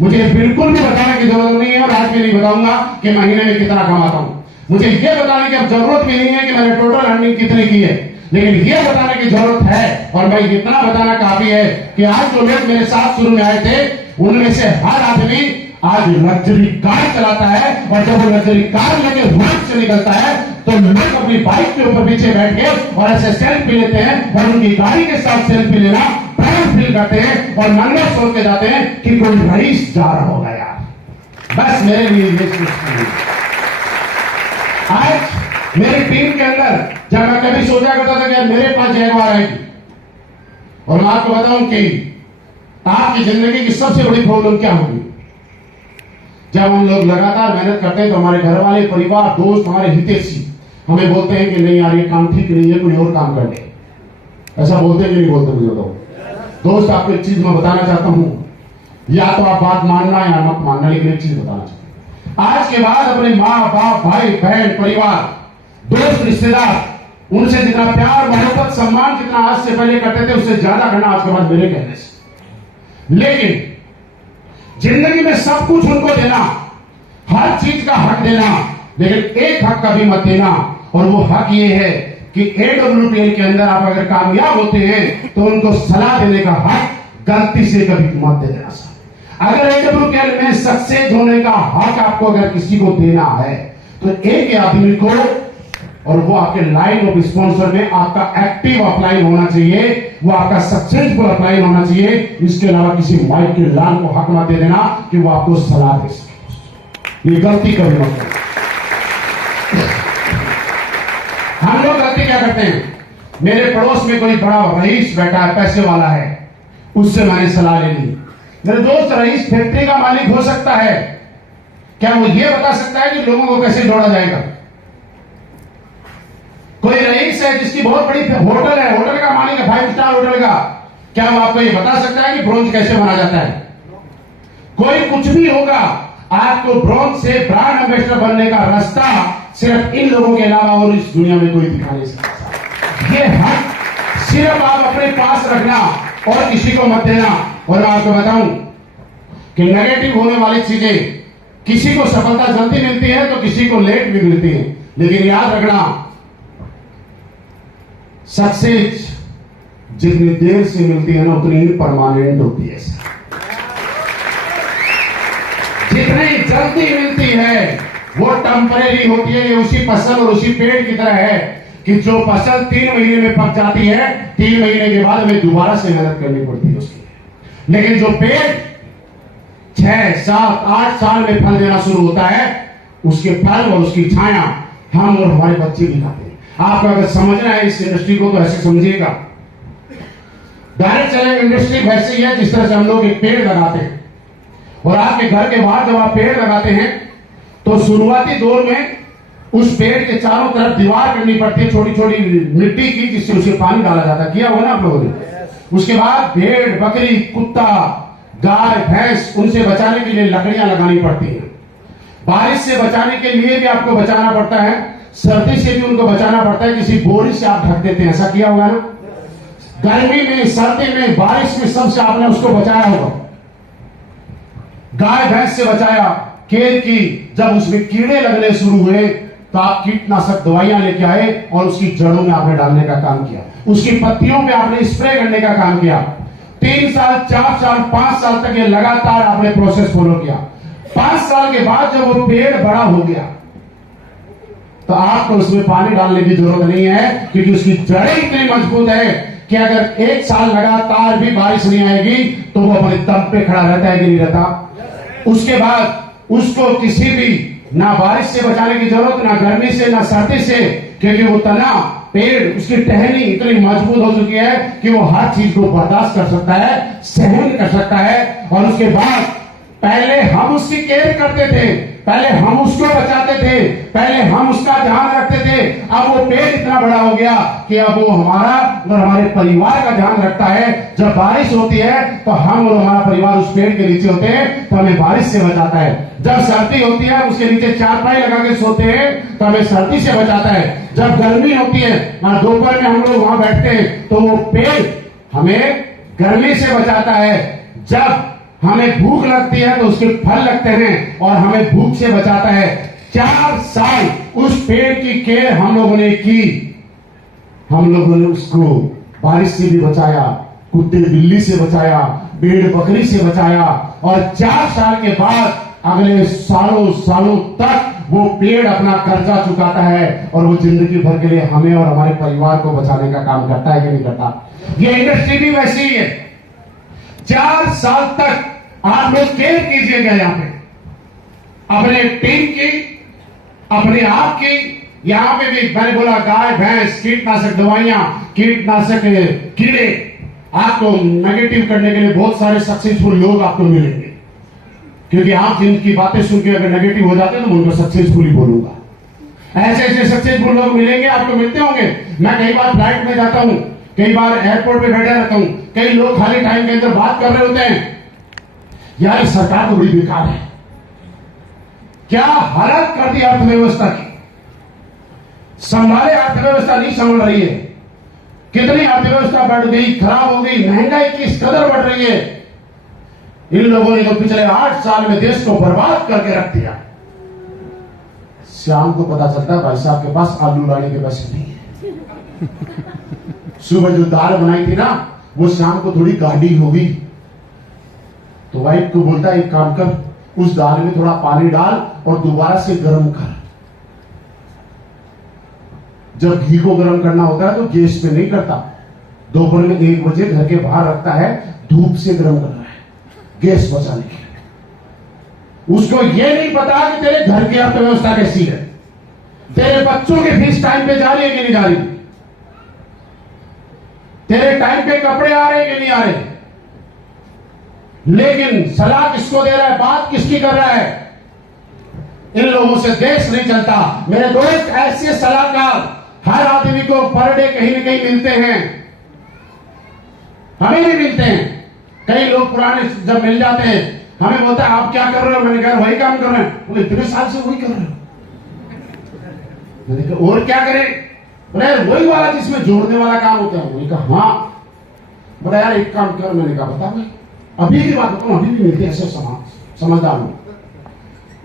मुझे बिल्कुल भी बताने की जरूरत नहीं है, और आज भी नहीं बताऊंगा कि महीने में कितना कमाता हूं। मुझे ये बताने की अब जरूरत भी नहीं है कि मैंने टोटल अर्निंग कितनी की है, लेकिन ये बताने की जरूरत है, और मैं इतना बताना काफी है कि आज जो लोग मेरे साथ शुरू में आए थे, उनमें से हर आदमी आज लग्जरी कार चलाता है, और जब वो लग्जरी कार लेके रोड से निकलता है तो लोग अपनी बाइक के ऊपर पीछे बैठ के और ऐसे सेल्फी लेते हैं, और उनकी गाड़ी के साथ सेल्फी लेना प्राउड फील करते हैं, और मन में सोच के जाते हैं कि कोई रईस जा रहा होगा यार। बस मेरे लिए ये सोचती है। आज मेरी टीम के अंदर जब मैं कभी सोचा करता था कि मेरे पास जैगवार आएगी, और मैं आपको बताऊं कि आपकी जिंदगी की सबसे बड़ी प्रॉब्लम क्या होगी? जब हम लोग लगातार मेहनत करते हैं तो हमारे घर वाले, परिवार, दोस्त, हमारे हितैषी हमें बोलते हैं कि नहीं यार ये काम ठीक नहीं है, कोई और काम कर ले। ऐसा बोलते हैं कि नहीं बोलते? मुझे बताओ दोस्त, आपको एक चीज मैं बताना चाहता हूं, या तो आप बात मानना या मत मानना, लेकिन एक चीज बताना चाहता हूं, आज के बाद अपने माँ बाप, भाई बहन, परिवार, दोस्त, रिश्तेदार, उनसे जितना प्यार, मोहब्बत, सम्मान जितना आज से पहले करते थे, उससे ज्यादा करना आज के बाद मेरे कहने से। लेकिन जिंदगी में सब कुछ उनको देना, हर चीज का हक देना, लेकिन एक हक का भी मत देना, और वो हक ये है कि AWPL के अंदर आप अगर कामयाब होते हैं तो उनको सलाह देने का हक गलती से कभी मत दे देना। अगर AWPL में सक्सेस होने का हक आपको अगर किसी को देना है तो एक आदमी को, और वो आपके लाइन ऑफ स्पॉन्सर में आपका एक्टिव अप्लाई होना चाहिए, वो आपका सक्सेसफुल अप्लाई होना चाहिए। इसके अलावा किसी माइक के लाल को हक मत दे देना कि वो आपको सलाह दे सके, ये गलती कभी मत करो। हम लोग गलती क्या करते हैं? मेरे पड़ोस में कोई बड़ा रईस बैठा है, पैसे वाला है, उससे मैंने सलाह ले ली। मेरे दोस्त रईस फैक्ट्री का मालिक हो सकता है, क्या वो ये बता सकता है कि लोगों को कैसे जोड़ा जाएगा? कोई रईस है जिसकी बहुत बड़ी होटल है, होटल का मालिक है, 5 स्टार होटल का, क्या वो आपको ये बता सकता है कि ब्रोंज कैसे बना जाता है? कोई कुछ भी होगा, आपको ब्रोंज से ब्रांड एम्बेसडर बनने का रास्ता सिर्फ इन लोगों के अलावा और इस दुनिया में कोई दिखा नहीं सकता। ये हक सिर्फ आप अपने पास रखना और किसी को मत देना। और मैं आपको बताऊं कि नेगेटिव होने वाली चीजें, किसी को सफलता जल्दी मिलती है तो किसी को लेट भी मिलती है, लेकिन याद रखना सक्सेस जितनी देर से मिलती है ना उतनी ही परमानेंट होती है। जितनी जल्दी मिलती है वो टेम्परेरी होती है। ये उसी फसल और उसी पेड़ की तरह है कि जो फसल 3 महीने में पक जाती है, 3 महीने के बाद हमें दोबारा से मेहनत करनी पड़ती है उसकी। लेकिन जो पेड़ 6, 7, 8 साल में फल देना शुरू होता है, उसके फल और उसकी छाया हम और हमारे बच्चे भी खाते हैं। आपको अगर समझना है इस इंडस्ट्री को तो ऐसे समझिएगा। डायरेक्ट सेलिंग इंडस्ट्री वैसे ही है जिस तरह से हम लोग एक पेड़ लगाते हैं, और आपके घर के बाहर जब आप पेड़ लगाते हैं तो शुरुआती दौर में उस पेड़ के चारों तरफ दीवार करनी पड़ती है छोटी छोटी मिट्टी की, जिससे उसे पानी डाला जाता है। किया होगा ना आप लोगों ने। उसके बाद भेड़ बकरी कुत्ता गाय भैंस उनसे बचाने के लिए लकड़ियां लगानी पड़ती हैं। बारिश से बचाने के लिए भी आपको बचाना पड़ता है, सर्दी से भी उनको बचाना पड़ता है, किसी बोरी से आप ढक देते हैं। ऐसा किया होगा ना। गर्मी में सर्दी में बारिश में सबसे आपने उसको बचाया होगा। गाय भैंस से बचाया, केर की जब उसमें कीड़े लगने शुरू हुए तो आप कीटनाशक दवाइयां लेके आए और उसकी जड़ों में आपने डालने का काम किया, उसकी पत्तियों पे आपने स्प्रे करने का काम किया। 3 साल 4 साल 5 साल तक ये लगातार आपने प्रोसेस फॉलो किया। 5 साल के बाद जब वो पेड़ बड़ा हो गया तो आपको उसमें पानी डालने की जरूरत नहीं है, क्योंकि उसकी जड़ें इतनी मजबूत है कि अगर 1 साल लगातार भी बारिश नहीं आएगी तो वो अपने दम पे खड़ा रहता है कि नहीं रहता। उसके बाद उसको किसी भी ना बारिश से बचाने की जरूरत, ना गर्मी से ना सर्दी से, क्योंकि वो तना पेड़ उसकी टहनी इतनी मजबूत हो चुकी है कि वो हर चीज को बर्दाश्त कर सकता है, सहन कर सकता है। और उसके बाद पहले हम उसकी केयर करते थे, पहले हम उसको बचाते थे, पहले हम उसका ध्यान रखते थे। अब वो पेड़ इतना बड़ा हो गया कि अब वो हमारा और हमारे परिवार का ध्यान रखता है। जब बारिश होती है तो हम और हमारा परिवार उस पेड़ के नीचे होते हैं तो हमें बारिश से बचाता है। जब सर्दी होती है उसके नीचे चारपाई लगा के सोते हैं तो हमें सर्दी से बचाता है। जब गर्मी होती है और दोपहर में हम लोग वहां बैठते हैं तो वो पेड़ हमें गर्मी से बचाता है। जब हमें भूख लगती है तो उसके फल लगते हैं और हमें भूख से बचाता है। 4 साल उस पेड़ की केयर हम लोगों ने की। हम लोगों ने उसको बारिश से भी बचाया, कुत्ते बिल्ली से बचाया, भेड़ बकरी से बचाया। और 4 साल के बाद अगले सालों सालों तक वो पेड़ अपना कर्जा चुकाता है और वो जिंदगी भर के लिए हमें और हमारे परिवार को बचाने का काम करता है कि नहीं करता। ये इंडस्ट्री भी वैसी ही है। 4 साल तक आप लोग केयर कीजिएगा यहाँ पे, अपने टीम की, अपने आप की। यहां पे भी मैंने बोला गाय भैंस कीटनाशक दवाइयां, कीटनाशक कीड़े, आपको नेगेटिव करने के लिए बहुत सारे सक्सेसफुल लोग आपको मिलेंगे। क्योंकि आप जिनकी बातें सुन के अगर नेगेटिव हो जाते हैं तो मैं उनको सक्सेसफुली बोलूंगा। ऐसे ऐसे सक्सेसफुल लोग मिलेंगे, आपको मिलते होंगे। मैं कई बार फ्लाइट में जाता हूं, कई बार एयरपोर्ट पे बैठा रहता हूं, कई लोग खाली टाइम के अंदर बात कर रहे होते हैं, यार सरकार तो बड़ी बेकार है, क्या हालत कर दी अर्थव्यवस्था की, संभाले अर्थव्यवस्था नहीं संभल रही है, कितनी अर्थव्यवस्था बढ़ गई, खराब हो गई, महंगाई किस कदर बढ़ रही है। इन लोगों ने तो पिछले 8 साल में देश को बर्बाद करके रख दिया। शाम को पता चलता है भाई साहब के पास आलू लाने के पैसे नहीं है। सुबह जो दाल बनाई थी ना वो शाम को थोड़ी गाढ़ी हो गई, तो वाइफ को बोलता है एक काम कर, उस दाल में थोड़ा पानी डाल और दोबारा से गर्म कर। जब घी को गर्म करना होता है तो गैस पे नहीं करता, दोपहर में 1 बजे घर के बाहर रखता है, धूप से गर्म कर रहा है गैस बचाने के लिए। उसको ये नहीं पता कि तेरे घर की अर्थव्यवस्था कैसी है, तेरे बच्चों की फीस टाइम पे जा रही है कि नहीं जा रही, तेरे टाइम पे कपड़े आ रहे हैं कि नहीं आ रहे। लेकिन सलाह किसको दे रहा है, बात किसकी कर रहा है। इन लोगों से देश नहीं चलता। मेरे दोस्त ऐसे सलाहकार हर आदमी को पर डे कहीं न कहीं मिलते हैं, हमें भी मिलते हैं। कई लोग पुराने जब मिल जाते हैं हमें बोलता है आप क्या कर रहे हो, मैंने कहा वही काम कर रहे हैं। बोले इतने साल से वही कर रहे हो। मैंने कहा और क्या करें, बोले वही वाला जिसमें जोड़ने वाला काम होता है। मैंने कहा हाँ। बोला यार एक काम कर। मैंने कहा बता भाई, अभी की बात बताऊं, अभी भी मिलते हैं ऐसे समझदार लोग।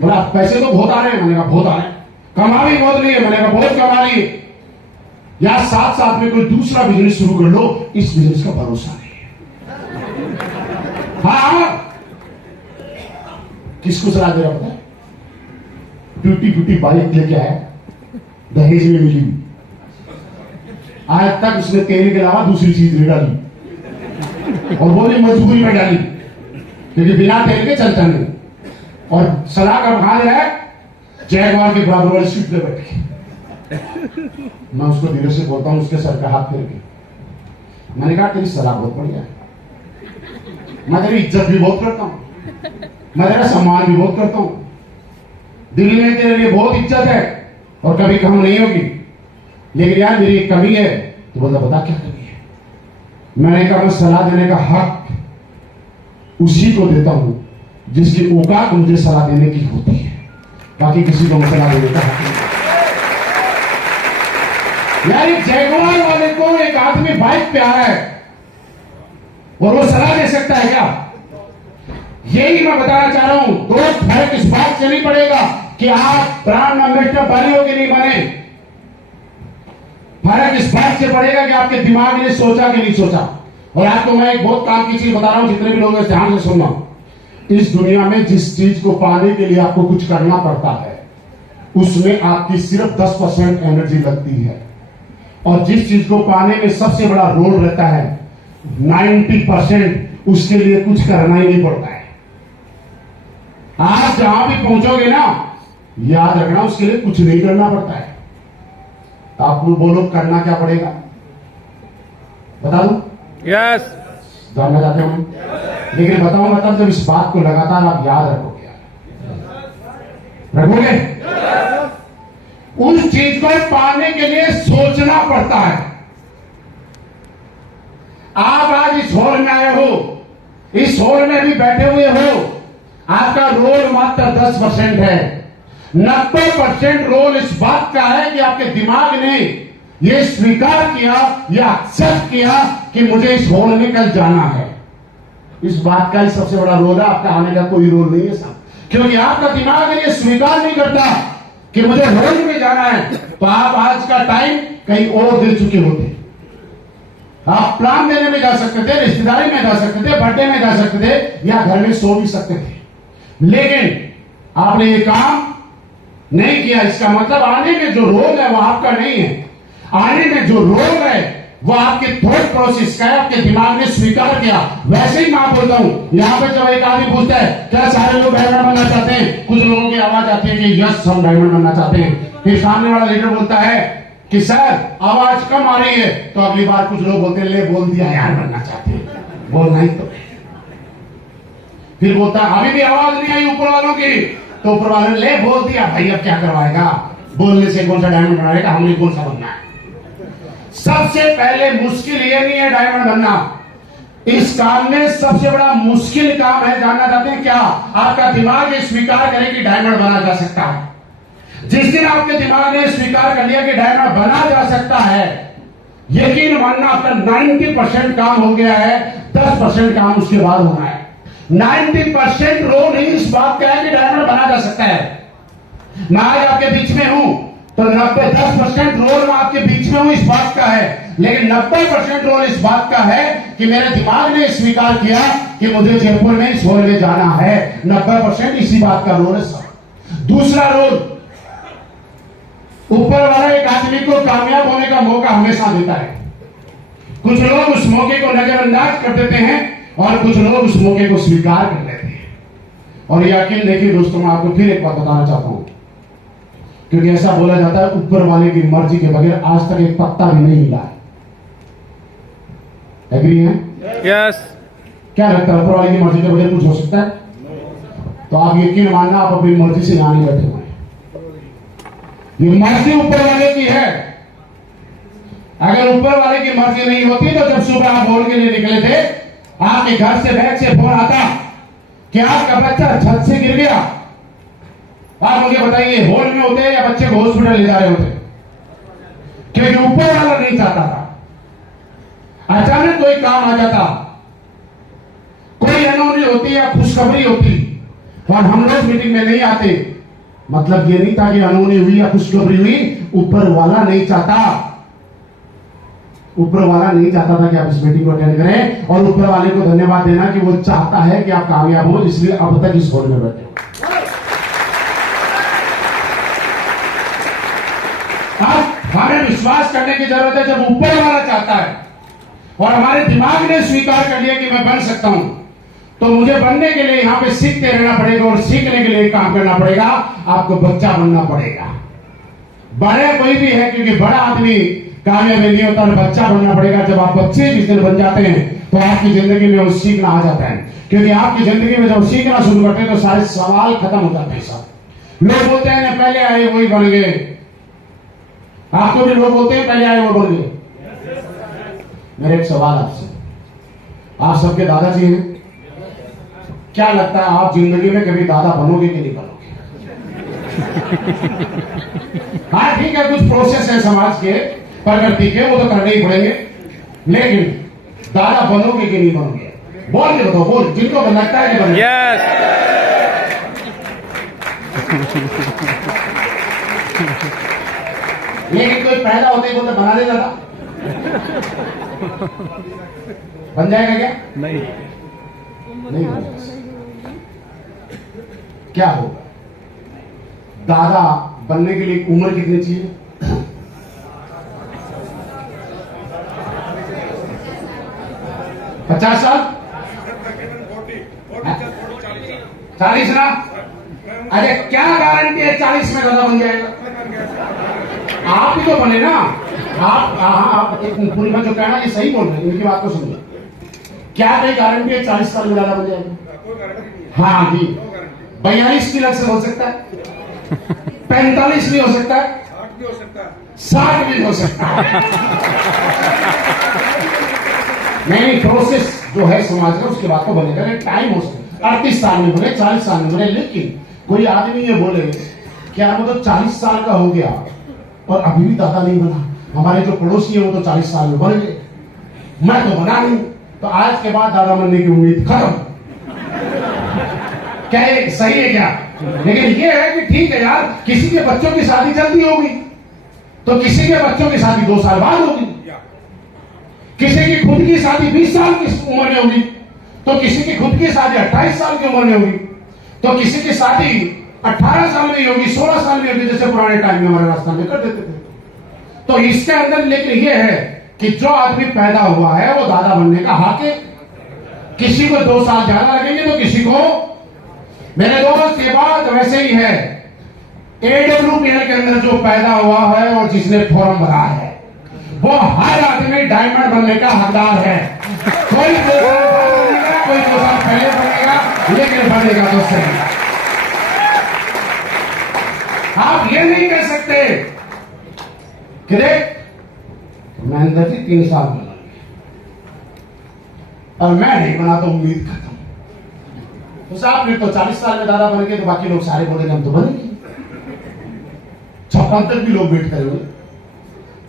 बोला पैसे तो बहुत आ रहे हैं। मैंने कहा बहुत आ रहे हैं। कमा भी बहुत लिए। मैंने कहा बहुत कमा लिए। या साथ साथ में कोई दूसरा बिजनेस शुरू कर लो, इस बिजनेस का भरोसा नहीं है। हाँ किसको सलाह दे रहा पता है, टूटी फूटी बाइक लेके आया, दहेज में मिली, आज तक उसने तेल के अलावा दूसरी चीज नहीं डाली और वो भी मजबूरी में डाली, क्योंकि बिना तेल के चलता नहीं। और सलाह का कहा दे रहा है जयगवार के बराबर वाली सीट पे बैठ के। मैं उसको धीरे से बोलता हूं, उसके सर का हाथ फेर के। मैंने कहा तेरी सलाह बहुत बढ़िया है, मैं तेरी इज्जत भी बहुत करता हूं, मैं तेरा सम्मान भी बहुत करता हूं, दिल्ली में तेरे लिए बहुत इज्जत है, और कभी कम नहीं होगी। लेकिन यार मेरी एक कमी है, तो बोलता बता क्या कमी है। मैंने कहा मैं सलाह देने का हक उसी को देता हूं जिसकी औकात मुझे सलाह देने की होती है, बाकी किसी को मैं सलाह देने का हक नहीं। यार एक जैगुआर वाले को एक आदमी बाइक पे आ रहा है और वो सलाह दे सकता है क्या? यही मैं बताना चाह रहा हूं। दोस्त फर्क इस बात से नहीं पड़ेगा कि आप ब्रांड एम्बेसडर बने हो कि नहीं बने, फर्क इस बात से पड़ेगा कि आपके दिमाग ने सोचा कि नहीं सोचा। और आपको मैं एक बहुत काम की चीज बता रहा हूं, जितने भी लोग ध्यान से सुनना। इस दुनिया में जिस चीज को पाने के लिए आपको कुछ करना पड़ता है, उसमें आपकी सिर्फ 10% एनर्जी लगती है, और जिस चीज को पाने में सबसे बड़ा रोल रहता है 90%, उसके लिए कुछ करना ही नहीं पड़ता है। आप जहां भी पहुंचोगे ना, याद रखना उसके लिए कुछ नहीं करना पड़ता है। तो आपको बोलो करना क्या पड़ेगा, बता दूं? यस। जानना चाहते हो? लेकिन बताऊंगा तब जब इस बात को लगातार आप याद रखोगे। उस चीज को पाने के लिए सोचना पड़ता है। आप आज इस हॉल में आए हो, इस हॉल में भी बैठे हुए हो, आपका रोल मात्र 10% है। 90% रोल इस बात का है कि आपके दिमाग ने यह स्वीकार किया या एक्सेप्ट किया कि मुझे इस हॉल में कल जाना है। इस बात का ही सबसे बड़ा रोल है, आपका आने का कोई रोल नहीं है साहब, क्योंकि आपका दिमाग ये स्वीकार नहीं करता कि मुझे हॉल में जाना है, तो आप आज का टाइम कहीं और दे चुके होते। आप प्लान देने में जा सकते थे, रिश्तेदारी में जा सकते थे, बर्थडे में जा सकते थे, या घर में सो भी सकते थे, लेकिन आपने ये काम नहीं किया। इसका मतलब आने में जो रोल है वो आपका नहीं है, आने में जो रोल है वो आपके थॉट प्रोसेस का है, आपके दिमाग ने स्वीकार किया। वैसे ही मैं बोलता हूं, यहां पे जब एक आदमी पूछता है क्या सारे लोग डायमंड बनना चाहते हैं, कुछ लोगों की आवाज आती है कि यस हम डायमंड बनना चाहते हैं। फिर सामने वाला लीडर बोलता है कि सर आवाज कम आ रही है, तो अगली बार कुछ लोग बोलते हैं ले बोल दिया यार बनना चाहते हैं, बोलना ही तो। फिर बोलता है अभी भी आवाज नहीं आई ऊपर वालों की, तो ऊपर वाले ने ले बोल दिया भाई अब क्या करवाएगा, बोलने से कौन सा डायमंड बनाएगा, हमने कौन सा बनना है। सबसे पहले मुश्किल ये नहीं है डायमंड बनना, इस काम में सबसे बड़ा मुश्किल काम है, जानना चाहते हैं क्या? आपका दिमाग ये स्वीकार करे कि डायमंड बना जा सकता है। जिस दिन आपके दिमाग ने स्वीकार कर लिया कि डायमंड बना जा सकता है, यकीन मानना आपका 90% काम हो गया है, 10% काम उसके बाद होना है। 90% रोल ही इस बात का है कि डायमंड बना जा सकता है। मैं आज आपके बीच में हूं तो 10% रोल मैं आपके बीच में हूं इस बात का है, लेकिन 90% रोल इस बात का है कि मेरे दिमाग ने स्वीकार किया कि मुझे जयपुर में इस हॉल में जाना है। 90% इसी बात का रोल है सर। दूसरा रोल, ऊपर वाला एक आदमी को कामयाब होने का मौका हमेशा देता है। कुछ लोग उस मौके को नजरअंदाज कर देते हैं और कुछ लोग उस मौके को स्वीकार कर लेते हैं। और यकीन देखिए दोस्तों, मैं आपको फिर एक बात बताना चाहता हूं, क्योंकि ऐसा बोला जाता है ऊपर वाले की मर्जी के बगैर आज तक एक पत्ता भी नहीं हिला है। एग्री है? यस। क्या लगता है ऊपर वाले की मर्जी के बगैर कुछ हो सकता है? तो आप यकीन मानना आप अपनी मर्जी से यहां नहीं बैठे हुए, ये मर्जी ऊपर वाले की है। अगर ऊपर वाले की मर्जी नहीं होती तो जब सुबह आप बोल के लिए निकले थे, आपके घर से बैग से फोन आता कि आपका बच्चा छत से गिर गया, आप मुझे बताइए हॉल में होते या बच्चे को हॉस्पिटल ले जा रहे होते? क्योंकि ऊपर वाला नहीं चाहता था। अचानक कोई काम आ जाता, कोई अनहोनी होती या खुशखबरी होती और हम लोग मीटिंग में नहीं आते, मतलब ये नहीं था कि अनहोनी हुई या खुशखबरी हुई, ऊपर वाला नहीं चाहता। ऊपर वाला नहीं चाहता था कि आप इस मीटिंग को अटेंड करें, और ऊपर वाले को धन्यवाद देना कि वो चाहता है कि आप कामयाब हो, इसलिए अब तक इस हॉल में बैठे हो। अब हमें विश्वास करने की जरूरत है, जब ऊपर वाला चाहता है और हमारे दिमाग ने स्वीकार कर लिया कि मैं बन सकता हूं, तो मुझे बनने के लिए यहां पे सीखते रहना पड़ेगा, और सीखने के लिए काम करना पड़ेगा, आपको बच्चा बनना पड़ेगा। बड़े कोई भी है, क्योंकि बड़ा आदमी कामयाब नहीं होता, बच्चा बनना पड़ेगा। जब आप बच्चे जिस दिन बन जाते हैं तो आपकी जिंदगी में वो सीखना आ जाता है, क्योंकि आपकी जिंदगी में जब सीखना शुरू करते हैं तो सारे सवाल खत्म हो जाते हैं। सब लोग बोलते हैं ना पहले आए वही बन गए, आपको भी लोग बोलते हैं पहले आए वो बन गए। मेरा एक सवाल आपसे, आप सबके दादाजी हैं, क्या लगता है आप जिंदगी में कभी दादा बनोगे कि नहीं बनोगे? हाँ ठीक है, कुछ प्रोसेस है समाज के प्रगति के, वो तो करने ही पड़ेंगे, लेकिन दादा बनोगे कि नहीं बनोगे? बोल के बताओ, बोल, जिनको लगता है कि बनोगे। लेकिन कोई पैदा होते ही बोलते बना दे दादा, बन जाएगा क्या? नहीं। नहीं बनेगा। क्या होगा? दादा बनने के लिए उम्र कितनी चाहिए? 50 साल, 40 ना? अरे क्या गारंटी है 40 में दादा बन जाएगा? आप ही तो बने ना। आप एक पूरी बात जो कहना ये सही बोल रहे हैं, इनकी बात को सुनिए। क्या कोई गारंटी है 40 साल में दादा बन जाएगा? हाँ जी, 42 भी लग हो सकता है, 45 भी हो सकता है, 60 भी हो सकता है। नहीं, प्रोसेस जो है समाज का उसके बाद तो बनेगा, टाइम हो सकता है 38 साल में बने, 40 साल में बने। लेकिन कोई आदमी ये बोले क्या मतलब 40 साल का हो गया और अभी भी दादा नहीं बना, हमारे जो पड़ोसी है वो तो 40 साल में बन गए, मैं तो बना नहीं, तो आज के बाद दादा बनने की उम्मीद खत्म। क्या ये सही है क्या? लेकिन ये है कि ठीक है यार, किसी के बच्चों की शादी जल्दी होगी तो किसी के बच्चों की शादी 2 साल बाद होगी, किसी की खुद की शादी 20 साल की उम्र में होगी तो किसी की खुद की शादी 28 साल की उम्र में होगी, तो किसी की शादी 18 साल में होगी, 16 साल में होगी, जैसे पुराने टाइम में हमारे राजस्थान में कर देते थे। तो इसके अंदर लेकिन ये है कि जो आदमी पैदा हुआ है वो दादा बनने का हक है। किसी को 2 साल ज्यादा लगेंगे तो किसी को, मेरे दोस्त ये बात वैसे ही है, AWPL के अंदर जो पैदा हुआ है और जिसने फॉर्म भरा है वो हर आदमी डायमंड बनने का हकदार है। कोई 2 साल बाद बनेगा, कोई 2 साल पहले बनेगा, लेकिन बनेगा तो सही। आप ये नहीं कह सकते कि देख महेंद्र जी 3 साल बना और मैं नहीं बना तो उम्मीद खत्म। तो साहब फिर तो 40 साल में दादा बन गए तो बाकी लोग सारे बोलेंगे हम तो बनेंगे, 56 तक भी लोग वेट करेंगे।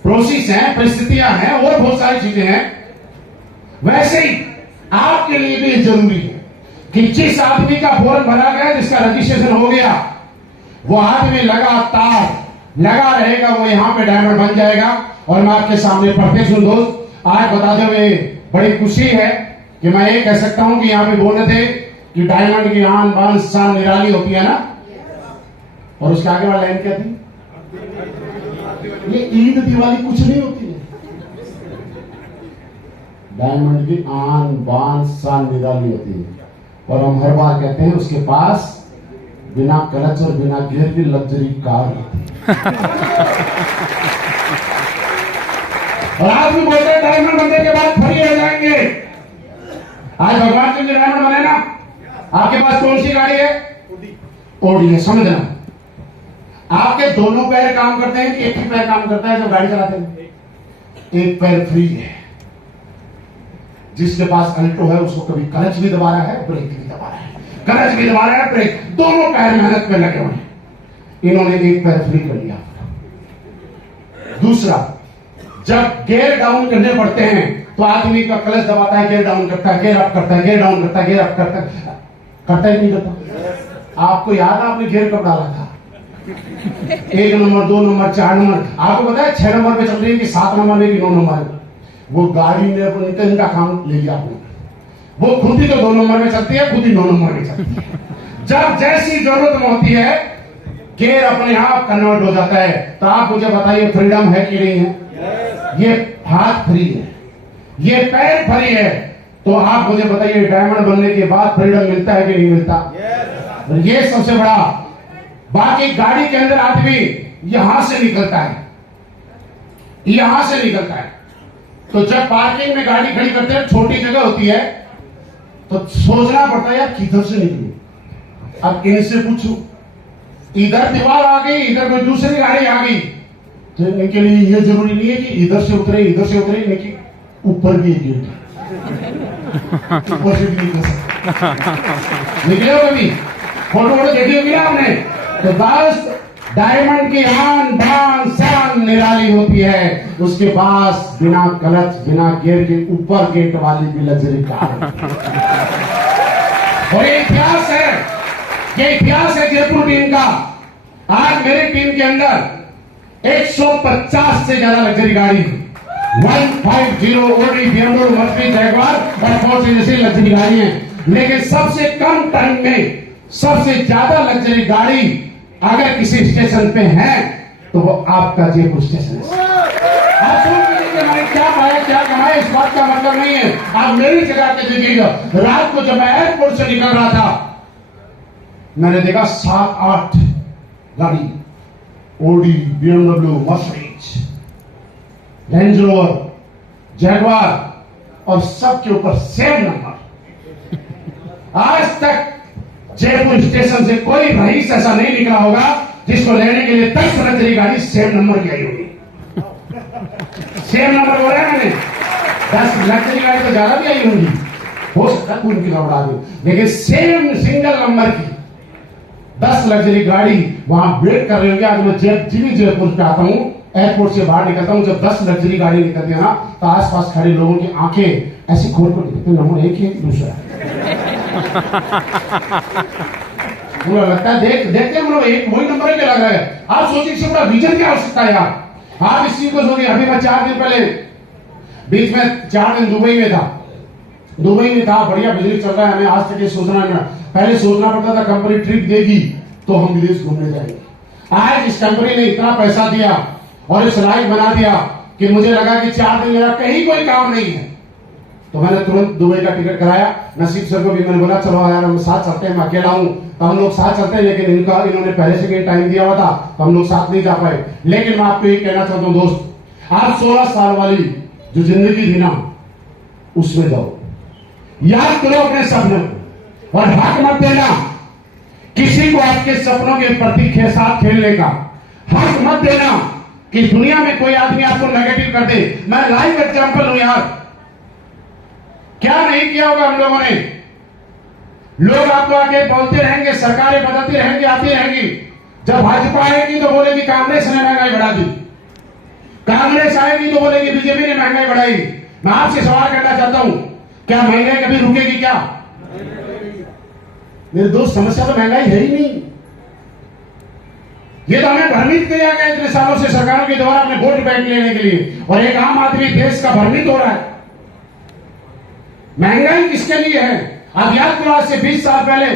प्रोसेस है, परिस्थितियां हैं और बहुत सारी चीजें हैं। वैसे ही आपके लिए भी जरूरी है कि जिस आदमी का फॉर्म भरा गया, जिसका रजिस्ट्रेशन हो गया, वो आदमी लगातार लगा रहेगा, वो यहां पे डायमंड बन जाएगा। और मैं आपके सामने प्रत्यक्ष हूं दोस्त, आज बताते हुए बड़ी खुशी है कि मैं ये कह सकता हूं कि यहां पे बोल रहे थे कि डायमंड की आन बान शान निराली होती है ना, और उसके आगे वाला लाइन क्या थी? ये ईद दिवाली कुछ नहीं होती है, डायमंड की आन बान शान निराली होती है। और हम हर बार कहते हैं उसके पास बिना क्लच और बिना गियर की लग्जरी कार होती है। और आज भी बोलते हैं डायमंड बनने के बाद फ्री हो जाएंगे। आज भगवान जी डायमंड बने ना, आपके पास कौन सी गाड़ी है? ओडी है, समझना। आपके दोनों पैर काम करते हैं कि एक ही पैर काम करता है जब गाड़ी चलाते हैं? एक पैर फ्री है। जिसके पास अल्टो है उसको कभी क्लच भी दबा रहा है, ब्रेक भी दबा रहा है, क्लच भी दबा रहा है, ब्रेक, दोनों पैर मेहनत में लगे हुए हैं। इन्होंने एक पैर फ्री कर लिया। दूसरा, जब गियर डाउन करने पड़ते हैं तो आदमी का क्लच दबाता है, गियर डाउन करता है, गियर अप करता है, गियर डाउन करता है, गियर अप करता है, करता ही नहीं करता। आपको याद है आपने गियर कब डाला था? 1 नंबर, 2 नंबर, 4 नंबर। आपको पता है 6 नंबर पे चल रही है कि 7 नंबर में कि 9 नंबर में? वो गाड़ी ने अपने इनका काम ले लिया आपने। वो खुद ही तो 2 नंबर में चलती है, खुद ही 9 नंबर में चलती है। जब जैसी जरूरत होती है गियर अपने आप कन्वर्ट हो जाता है। तो आप मुझे बताइए फ्रीडम है कि नहीं है? ये हाथ फ्री है, ये पैर फ्री है, तो आप मुझे बताइए डायमंड बनने के बाद फ्रीडम मिलता है कि नहीं मिलता? ये सबसे बड़ा। बाकी गाड़ी के अंदर आदमी यहां से निकलता है, यहां से निकलता है। तो जब पार्किंग में गाड़ी खड़ी करते हैं, छोटी जगह होती है, तो सोचना पड़ता है यार किधर से निकलूं। अब इनसे पूछूं, इधर दीवार आ गई, इधर कोई दूसरी गाड़ी आ गई, तो इनके लिए ये जरूरी नहीं है कि इधर से उतरे, इनकी ऊपर भी एक गेट है, ऊपर से भी निकल सकते। निकले हो कभी? फोटो देखी होगी ना आपने? तो बस डायमंड की आन बान शान निराली होती है, उसके पास बिना क्लच बिना गियर के ऊपर गेट वाली भी लग्जरी कार है। और ये इतिहास है, ये इतिहास है जयपुर टीम का। आज मेरी टीम के अंदर 150 से ज्यादा लग्जरी गाड़ी, 150 ओडी, BMW, मर्सिडीज, जैगवार और फोर्ड जैसी लग्जरी गाड़ी है। लेकिन सबसे कम टाइम में सबसे ज्यादा लग्जरी गाड़ी अगर किसी स्टेशन पे है तो वो आपका जयपुर स्टेशन है। आप सुन लीजिए मैंने क्या पाया क्या कमाया, इस बात का मतलब नहीं है। आप मेरी जगह पे देखिएगा, रात को जब मैं एयरपोर्ट से निकल रहा था मैंने देखा 7-8 गाड़ी, Audi, BMW, Mercedes, Range Rover, Jaguar और सबके ऊपर सेम नंबर। आज तक जयपुर स्टेशन से कोई रईस ऐसा नहीं निकला होगा जिसको लेने के लिए 10 लग्जरी गाड़ी सेम नंबर की आई होगी। सेम नंबर बोल रहे हैं मैंने, 10 लग्जरी गाड़ी तो ज्यादा भी आई होंगी, हो सकता है उनकी उड़ा दो, लेकिन सेम सिंगल नंबर की 10 लग्जरी गाड़ी वहां वेट कर रही होंगी। आज मैं जयपुर पे आता हूं, एयरपोर्ट से बाहर निकलता हूं, जब 10 लग्जरी गाड़ी निकलती है ना तो आसपास खड़े लोगों की आंखें ऐसी खोल कर निकलती, नंबर एक ही दूसरा मुझे लगता है देखते हम लोग एक वही नंबर ही लग रहा है। आप सोचिए इससे बड़ा विजन क्या हो सकता है यार। आप इस चीज को सोचिए, अभी मैं 4 दिन पहले बीच में 4 दिन दुबई में था, बढ़िया बिजनेस चल रहा है। हमें आज तक ये पहले सोचना पड़ता था कंपनी ट्रिप देगी तो हम विदेश घूमने जाएंगे। आज इस कंपनी ने इतना पैसा दिया और इस लायक बना दिया कि मुझे लगा कि 4 दिन मेरा कहीं कोई काम नहीं है, तो मैंने तुरंत दुबई का टिकट कराया। नसीब सर को भी मैंने बोला चलो यार हम साथ चलते हैं, मैं अकेला हूं तो हम लोग साथ चलते हैं, लेकिन इन्होंने पहले से टाइम दिया हुआ था तो हम लोग साथ नहीं जा पाए। लेकिन मैं आपको ये कहना चाहता हूं दोस्त, आप 16 साल वाली जो जिंदगी थी ना उसमें जाओ, याद करो अपने सपनों को और हक मत देना किसी को आपके सपनों के प्रति साथ खेलने का। हक मत देना कि दुनिया में कोई आदमी आपको नेगेटिव कर दे। मैं लाइव एग्जांपल हूं यार, क्या नहीं किया होगा हम लोगों ने। लोग आपको आके बोलते रहेंगे, सरकारें बदलती रहेंगी, आती रहेंगी, जब भाजपा आएगी तो बोलेगी कांग्रेस ने महंगाई बढ़ा दी, कांग्रेस आएगी तो बोलेगी बीजेपी ने महंगाई बढ़ाई। मैं आपसे सवाल करना चाहता हूं, क्या महंगाई कभी रुकेगी क्या? मेरे दोस्त, समस्या तो महंगाई है ही नहीं। ये तो हमें भ्रमित किया गया इतने सालों से सरकारों के द्वारा अपने वोट बैंक लेने के लिए, और एक आम आदमी देश का भ्रमित हो रहा है। महंगाई किसके लिए है? अब याद करो, आज से 20 साल पहले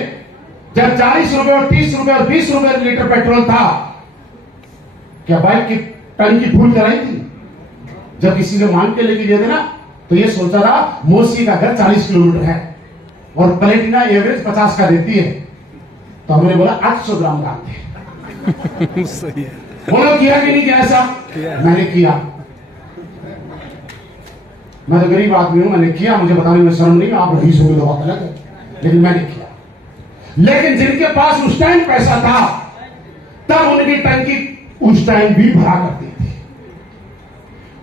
जब 40 रुपए और 30 रुपए और 20 रुपए लीटर पेट्रोल था, क्या बाइक की टंकी फुल कराई थी? जब किसी को मांग के लेके गए थे ना तो ये सोचा था मौसी का घर 40 किलोमीटर है और प्लेटिना एवरेज 50 का देती है, तो हमने बोला 800 ग्राम का दे। सही है। बोलो किया कि नहीं किया ऐसा? मैंने किया। मैं तो गरीब आदमी हूं, मैंने किया, मुझे बताने में शर्म नहीं, आप रईस होंगे तो बात अलग है, लेकिन मैंने किया। लेकिन जिनके पास उस टाइम पैसा था तब उनकी टंकी उस टाइम भी भरा करती थी,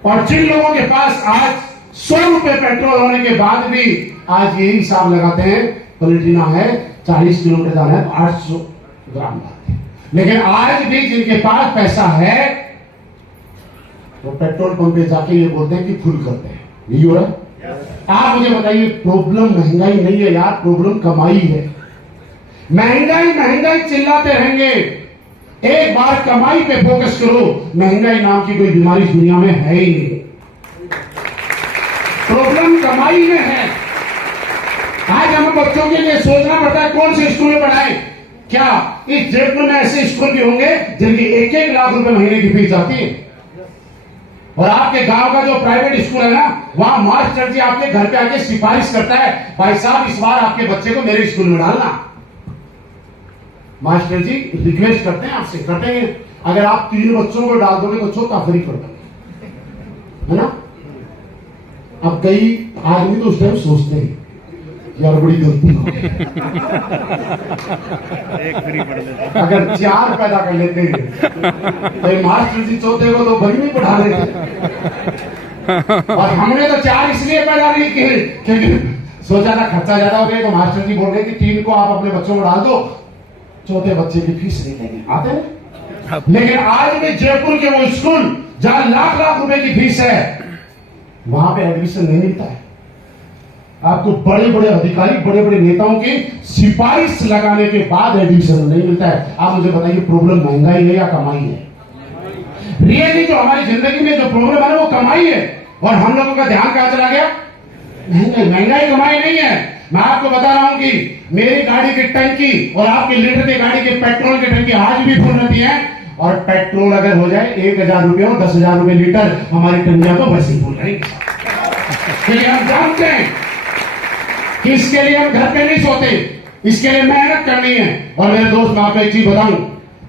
और जिन लोगों के पास आज 100 रुपए पेट्रोल होने के बाद भी आज यही हिसाब लगाते हैं प्लेटिना है 40 किलोमीटर जाना है तो 800 ग्राम लाते हैं। लेकिन आज भी जिनके पास पैसा है वो पेट्रोल पंप पे जाके ये बोलते हैं कि फुल करते हैं। यही हो रहा है। आप मुझे बताइए, प्रॉब्लम महंगाई नहीं है यार, प्रॉब्लम कमाई है। महंगाई चिल्लाते रहेंगे, एक बार कमाई पे फोकस करो। महंगाई नाम की कोई बीमारी दुनिया में है ही नहीं, प्रॉब्लम कमाई में है। आज हमें बच्चों के लिए सोचना पड़ता है कौन से स्कूल में पढ़ाएं। क्या इस जयपुर में ऐसे स्कूल भी होंगे जिनकी 1-1 लाख रुपए महीने की फीस आती है? और आपके गांव का जो प्राइवेट स्कूल है ना, वहां मास्टर जी आपके घर पे आके सिफारिश करता है, भाई साहब इस बार आपके बच्चे को मेरे स्कूल में डालना। मास्टर जी रिक्वेस्ट करते हैं आपसे, करते हैं अगर आप 3 बच्चों को डाल दोगे तो छोटा फ्री कर दोगे, है ना? अब कई आदमी तो उस टाइम सोचते हैं यार बड़ी गलती हो गई। एक फ्री पढ़ लेते। अगर 4 पैदा कर लेते तो ये मास्टर जी चौथे को तो बड़ी नहीं पढ़ा लेते। और हमने तो 4 इसलिए पैदा नहीं किए क्योंकि सोचा था खर्चा ज्यादा हो गया, तो मास्टर जी बोल रहे कि 3 को आप अपने बच्चों को डाल दो, चौथे बच्चे की फीस नहीं लेंगे। आते हैं। लेकिन आज भी जयपुर के वो स्कूल जहां लाख लाख रुपए की फीस है, वहां पे एडमिशन नहीं मिलता है। आपको बड़े बड़े अधिकारी, बड़े बड़े नेताओं की सिफारिश लगाने के बाद एडमिशन नहीं मिलता है। आप मुझे बताइए, प्रॉब्लम महंगाई है या कमाई है? रियली जो हमारी जिंदगी में जो प्रॉब्लम है वो कमाई है, और हम लोगों का ध्यान कहां चला गया? महंगाई। महंगाई कमाई नहीं है। मैं आपको बता रहा हूं कि मेरी गाड़ी की टंकी और आपकी लीटर की गाड़ी के पेट्रोल की टंकी आज भी फुल रहती है, और पेट्रोल अगर हो जाए 1000 रुपये और 10,000 रुपये लीटर, हमारी टंकियां तो वैसे ही फुल रहेंगी। क्योंकि हम जानते हैं कि इसके लिए हम घर पे नहीं सोते, इसके लिए मेहनत करनी है। और मेरे दोस्त, मैं आपको एक चीज बताऊं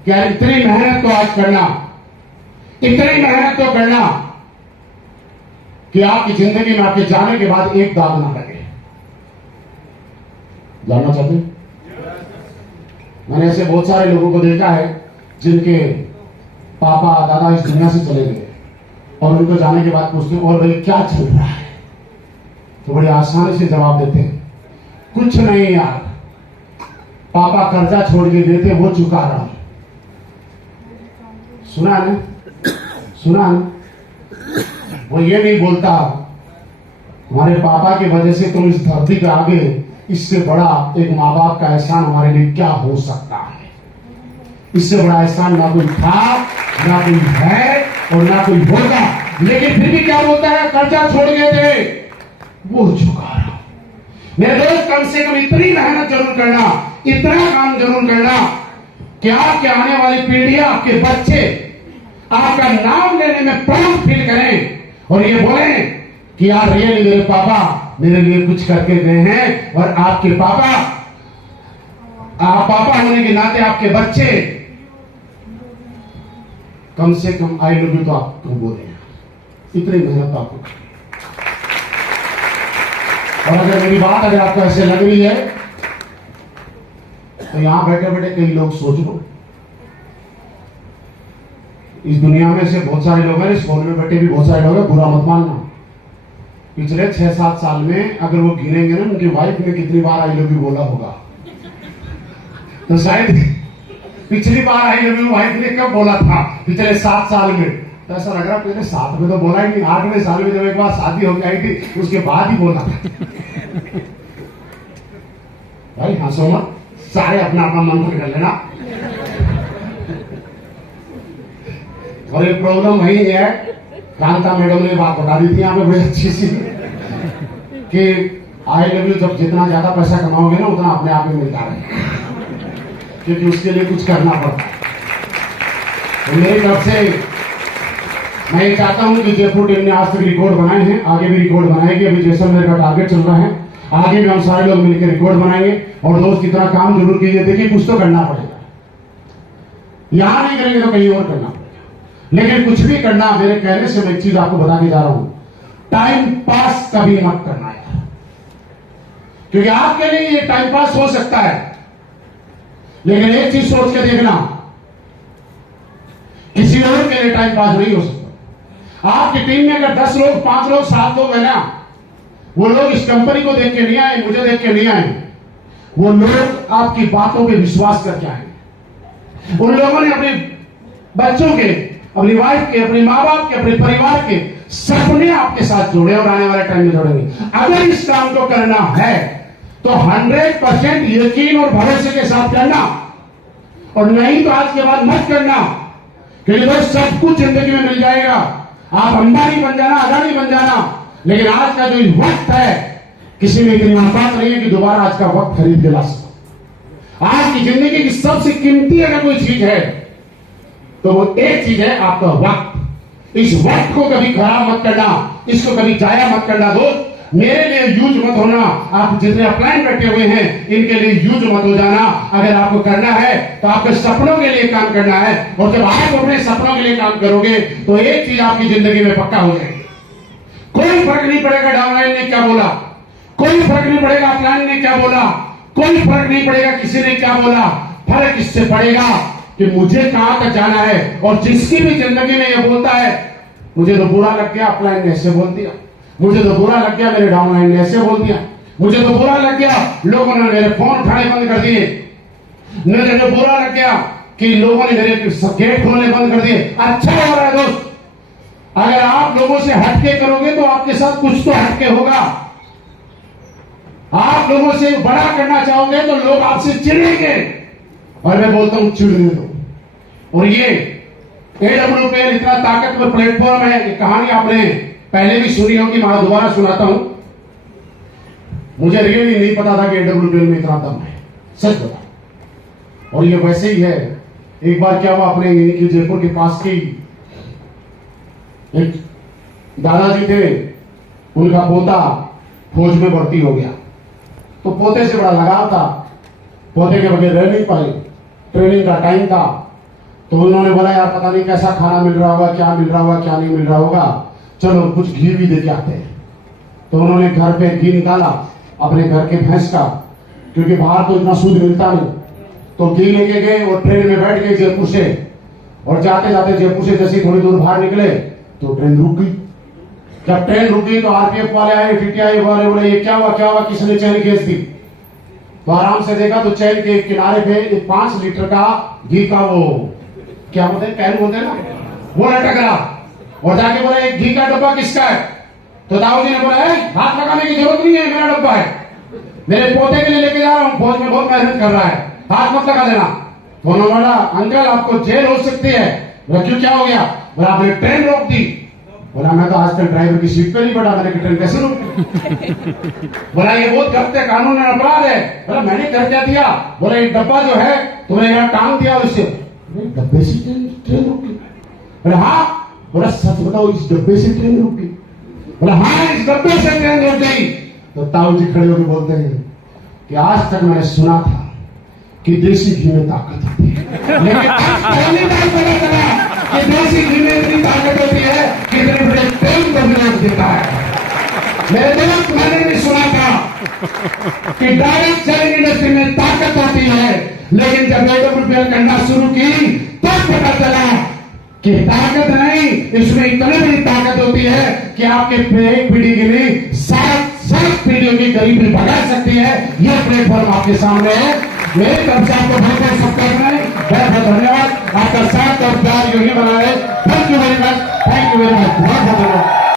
कि यार इतनी मेहनत तो आज करना, इतनी मेहनत तो करना कि आपकी जिंदगी में आपके जाने के बाद एक दाग ना लगे। जानना चाहते हैं? मैंने ऐसे बहुत सारे लोगों को देखा है जिनके पापा दादा इस दुनिया से चले गए, और उनको जाने के बाद पूछते और भाई क्या चल रहा है, तो बड़ी आसानी से जवाब देते हैं, कुछ नहीं यार, पापा कर्जा छोड़ के गए थे वो चुका रहा हूं। सुना है ना? सुना है ना? वो ये नहीं बोलता हमारे पापा की वजह से तुम इस धरती पे आ गए, इससे बड़ा एक माँ बाप का एहसान हमारे लिए क्या हो सकता है? इससे बड़ा एहसान ना कोई था, ना कोई है, और ना कोई होगा। लेकिन फिर भी क्या बोलता है? कर्जा छोड़ गए थे वो चुका रहा। मेरे दोस्त, कम से कम इतनी मेहनत जरूर करना, इतना काम जरूर करना कि आपके आने वाली पीढ़ियां, आपके बच्चे आपका नाम लेने में प्राउड फील करें और ये बोलें कि यार रियली मेरे पापा मेरे लिए कुछ करके गए हैं। और आपके पापा, आप पापा होने के नाते आपके बच्चे कम से कम आई लव यू तो आपको बोले, इतनी मेहनत आपको। और अगर मेरी बात अगर आपको ऐसे लग रही है तो यहां बैठे बैठे कई लोग सोच लो, इस दुनिया में से बहुत सारे लोग हैं, इस फोन में बैठे भी बहुत सारे लोग हैं, बुरा मत मानना। पिछले 6-7 साल में अगर वो गिनेंगे ना उनकी वाइफ ने कितनी बार आई लव यू बोला होगा, तो शायद पिछली बार आई लव यू वाइफ ने कब बोला था पिछले 7 साल में, तो ऐसा लग रहा पिछले 7 में तो बोला ही नहीं, 8वें साल में जब एक बार शादी हो गई थी उसके बाद ही बोला था। भाई हंसो मत, सारे अपना अपना मंत्र कर लेना। और एक प्रॉब्लम वही है, कांता मैडम ने बात बता दी थी यहाँ पे बड़ी अच्छी सी, कि आई लव यू जब जितना ज्यादा पैसा कमाओगे ना उतना अपने आप ही मिलता है, क्योंकि उसके लिए कुछ करना पड़ता है। तो मेरी तरफ से मैं ये चाहता हूं कि जयपुर टीम ने आज तक रिकॉर्ड बनाए हैं, आगे भी रिकॉर्ड बनाएगी। अभी जैसलमेर का टारगेट चल रहा है, आगे भी हम सारे लोग मिलकर रिकॉर्ड बनाएंगे। और दोस्त इतना काम जरूर कीजिए, देखिए कुछ तो करना पड़ेगा, यहां नहीं करेंगे तो कहीं और करना पड़ेगा। लेकिन कुछ भी करना, मेरे कहने से मैं एक चीज आपको बता के जा रहा हूं, टाइम पास कभी मत करना यार, क्योंकि आपके लिए ये टाइम पास हो सकता है, लेकिन एक चीज सोच के देखना, किसी और के लिए टाइम पास नहीं हो सकता। आपकी टीम में अगर 10 लोग, 5 लोग, 7 लोग है ना, वो लोग इस कंपनी को देख के नहीं आए, मुझे देख के नहीं आए, वो लोग आपकी बातों पे विश्वास करके आए। उन लोगों ने अपने बच्चों के, अपनी वाइफ के, अपने माँ बाप के, अपने परिवार के सपने आपके साथ जोड़े और आने वाले टाइम में जोड़ेंगे। अगर इस काम को करना है तो 100% यकीन और भरोसे के साथ करना, और नहीं तो आज के बाद मत करना, क्योंकि दोस्त सब कुछ जिंदगी में मिल जाएगा। आप अंबानी बन जाना, अदानी बन जाना, लेकिन आज का जो वक्त है किसी में इतनी औकात नहीं है कि दोबारा आज का वक्त खरीद के ला सको। आज की जिंदगी की सबसे कीमती अगर कोई चीज है तो वो एक चीज है आपका वक्त। इस वक्त को कभी खराब मत करना, इसको कभी जाया मत करना। दोस्त मेरे लिए यूज मत होना, आप जितने अपलाइन बैठे हुए हैं इनके लिए यूज मत हो जाना। अगर आपको करना है तो आपके सपनों के लिए काम करना है, और जब आप अपने सपनों के लिए काम करोगे तो एक चीज आपकी जिंदगी में पक्का हो जाएगी। कोई फर्क नहीं पड़ेगा डाउनलाइन ने क्या बोला, कोई फर्क नहीं पड़ेगा प्लान ने क्या बोला, कोई फर्क नहीं पड़ेगा किसी ने क्या बोला। फर्क इससे पड़ेगा कि मुझे कहां तक जाना है। और जिसकी भी जिंदगी में ये बोलता है मुझे तो बुरा लग गया अपलाइन ने ऐसे बोल दिया, मुझे तो बुरा लग गया मेरे डाउनलाइन ने ऐसे बोल दिया, मुझे तो बुरा लग गया लोगों ने मेरे फोन उठाने बंद कर दिए, मुझे तो बुरा लग गया कि लोगों ने मेरे गेट खोलने बंद कर दिए। अच्छा हो रहा है दोस्त, अगर आप लोगों से हटके करोगे तो आपके साथ कुछ तो हटके होगा। आप लोगों से बड़ा करना चाहोगे तो लोग आपसे चिढ़ेंगे, और मैं बोलता हूं चिढ़ने दो। और ये AWPL इतना ताकतवर प्लेटफॉर्म है, ये कहानी आपने पहले भी सुनी होगी, मैं दोबारा सुनाता हूं। मुझे रियली नहीं पता था कि AWPL में इतना दम है, सच बता। और ये वैसे ही है, एक बार क्या हुआ अपने इनकी जयपुर के पास की एक दादाजी थे, उनका पोता फौज में भर्ती हो गया, तो पोते से बड़ा लगाव था, पोते के बगैर रह नहीं पाए, ट्रेनिंग का टाइम था। तो उन्होंने बोला यार पता नहीं कैसा खाना मिल रहा होगा, क्या मिल रहा होगा क्या नहीं मिल रहा होगा, चलो कुछ घी भी दे के आते हैं। तो उन्होंने घर पे घी निकाला अपने घर के भैंस का, क्योंकि बाहर तो इतना शुद्ध मिलता नहीं, तो घी लेके गए और ट्रेन में बैठ गए जयपुर से। और जाते जाते जयपुर से जैसे थोड़ी दूर बाहर निकले तो ट्रेन रुक गई। जब ट्रेन रुक गई तो RPF वाले आए, TTI वाले बोले ये क्या हुआ, किसने चैन केस दी। तो आराम से देखा तो चैन के किनारे पे एक 5 लीटर का घी का वो क्या बोलते हैं, कैन बोलते हैं ना, वो लटक रहा। और जाके बोला एक घी का डब्बा किसका है। तो दाऊ जी ने बोला हाथ लगाने की जरूरत नहीं है, मेरा डब्बा है, मेरे पोते के लिए लेके जा रहा हूं, फौज में बहुत मेहनत कर रहा है, हाथ मत लगा देना। तो उन्होंने बोला अंकल आपको जेल हो सकती है। बोला क्यों, क्या हो गया। बोला आपने ट्रेन रोक दी। बोला मैं तो आजकल ड्राइवर की सीट पे नहीं बैठा, मैंने ट्रेन कैसे रोक। बोला ये बहुत गलत है, कानून में अपराध है। बोला मैंने कर क्या दिया। बोला ये डब्बा जो है तुमने यहाँ टांग दिया उससे। डब्बे से ट्रेन रुक गई। बोला हाँ। बोला सच बताओ इस डब्बे से ट्रेन रुक गई। बोला हाँ इस डब्बे से ट्रेन रुक गई। तो ताऊ जी खड़े होकर बोलते हैं कि आज तक मैंने सुना था कि देसी घी में ताकत होती है, लेकिन आज पहली बार पता चला कि देसी घी में इतनी ताकत होती है कि इतने बड़े ट्रेन को भी रोक देता है। मेरे दोस्त मैंने भी सुना था कि डायरेक्ट सेलिंग इंडस्ट्री में ताकत होती है, लेकिन जब AWPL करना शुरू की तो पता चला कि ताकत नहीं, इसमें इतनी बड़ी ताकत होती है कि आपके एक पीढ़ी के लिए 7 पीढ़ियों की गरीबी भगा सकती है। यह प्लेटफॉर्म आपके सामने है। मेरी तरफ से आपको बहुत बहुत शुभकामनाएं, बहुत बहुत धन्यवाद। आपका साथ और प्यार यूं ही बना रहे। Thank you very much, thank you very much, बहुत बहुत धन्यवाद।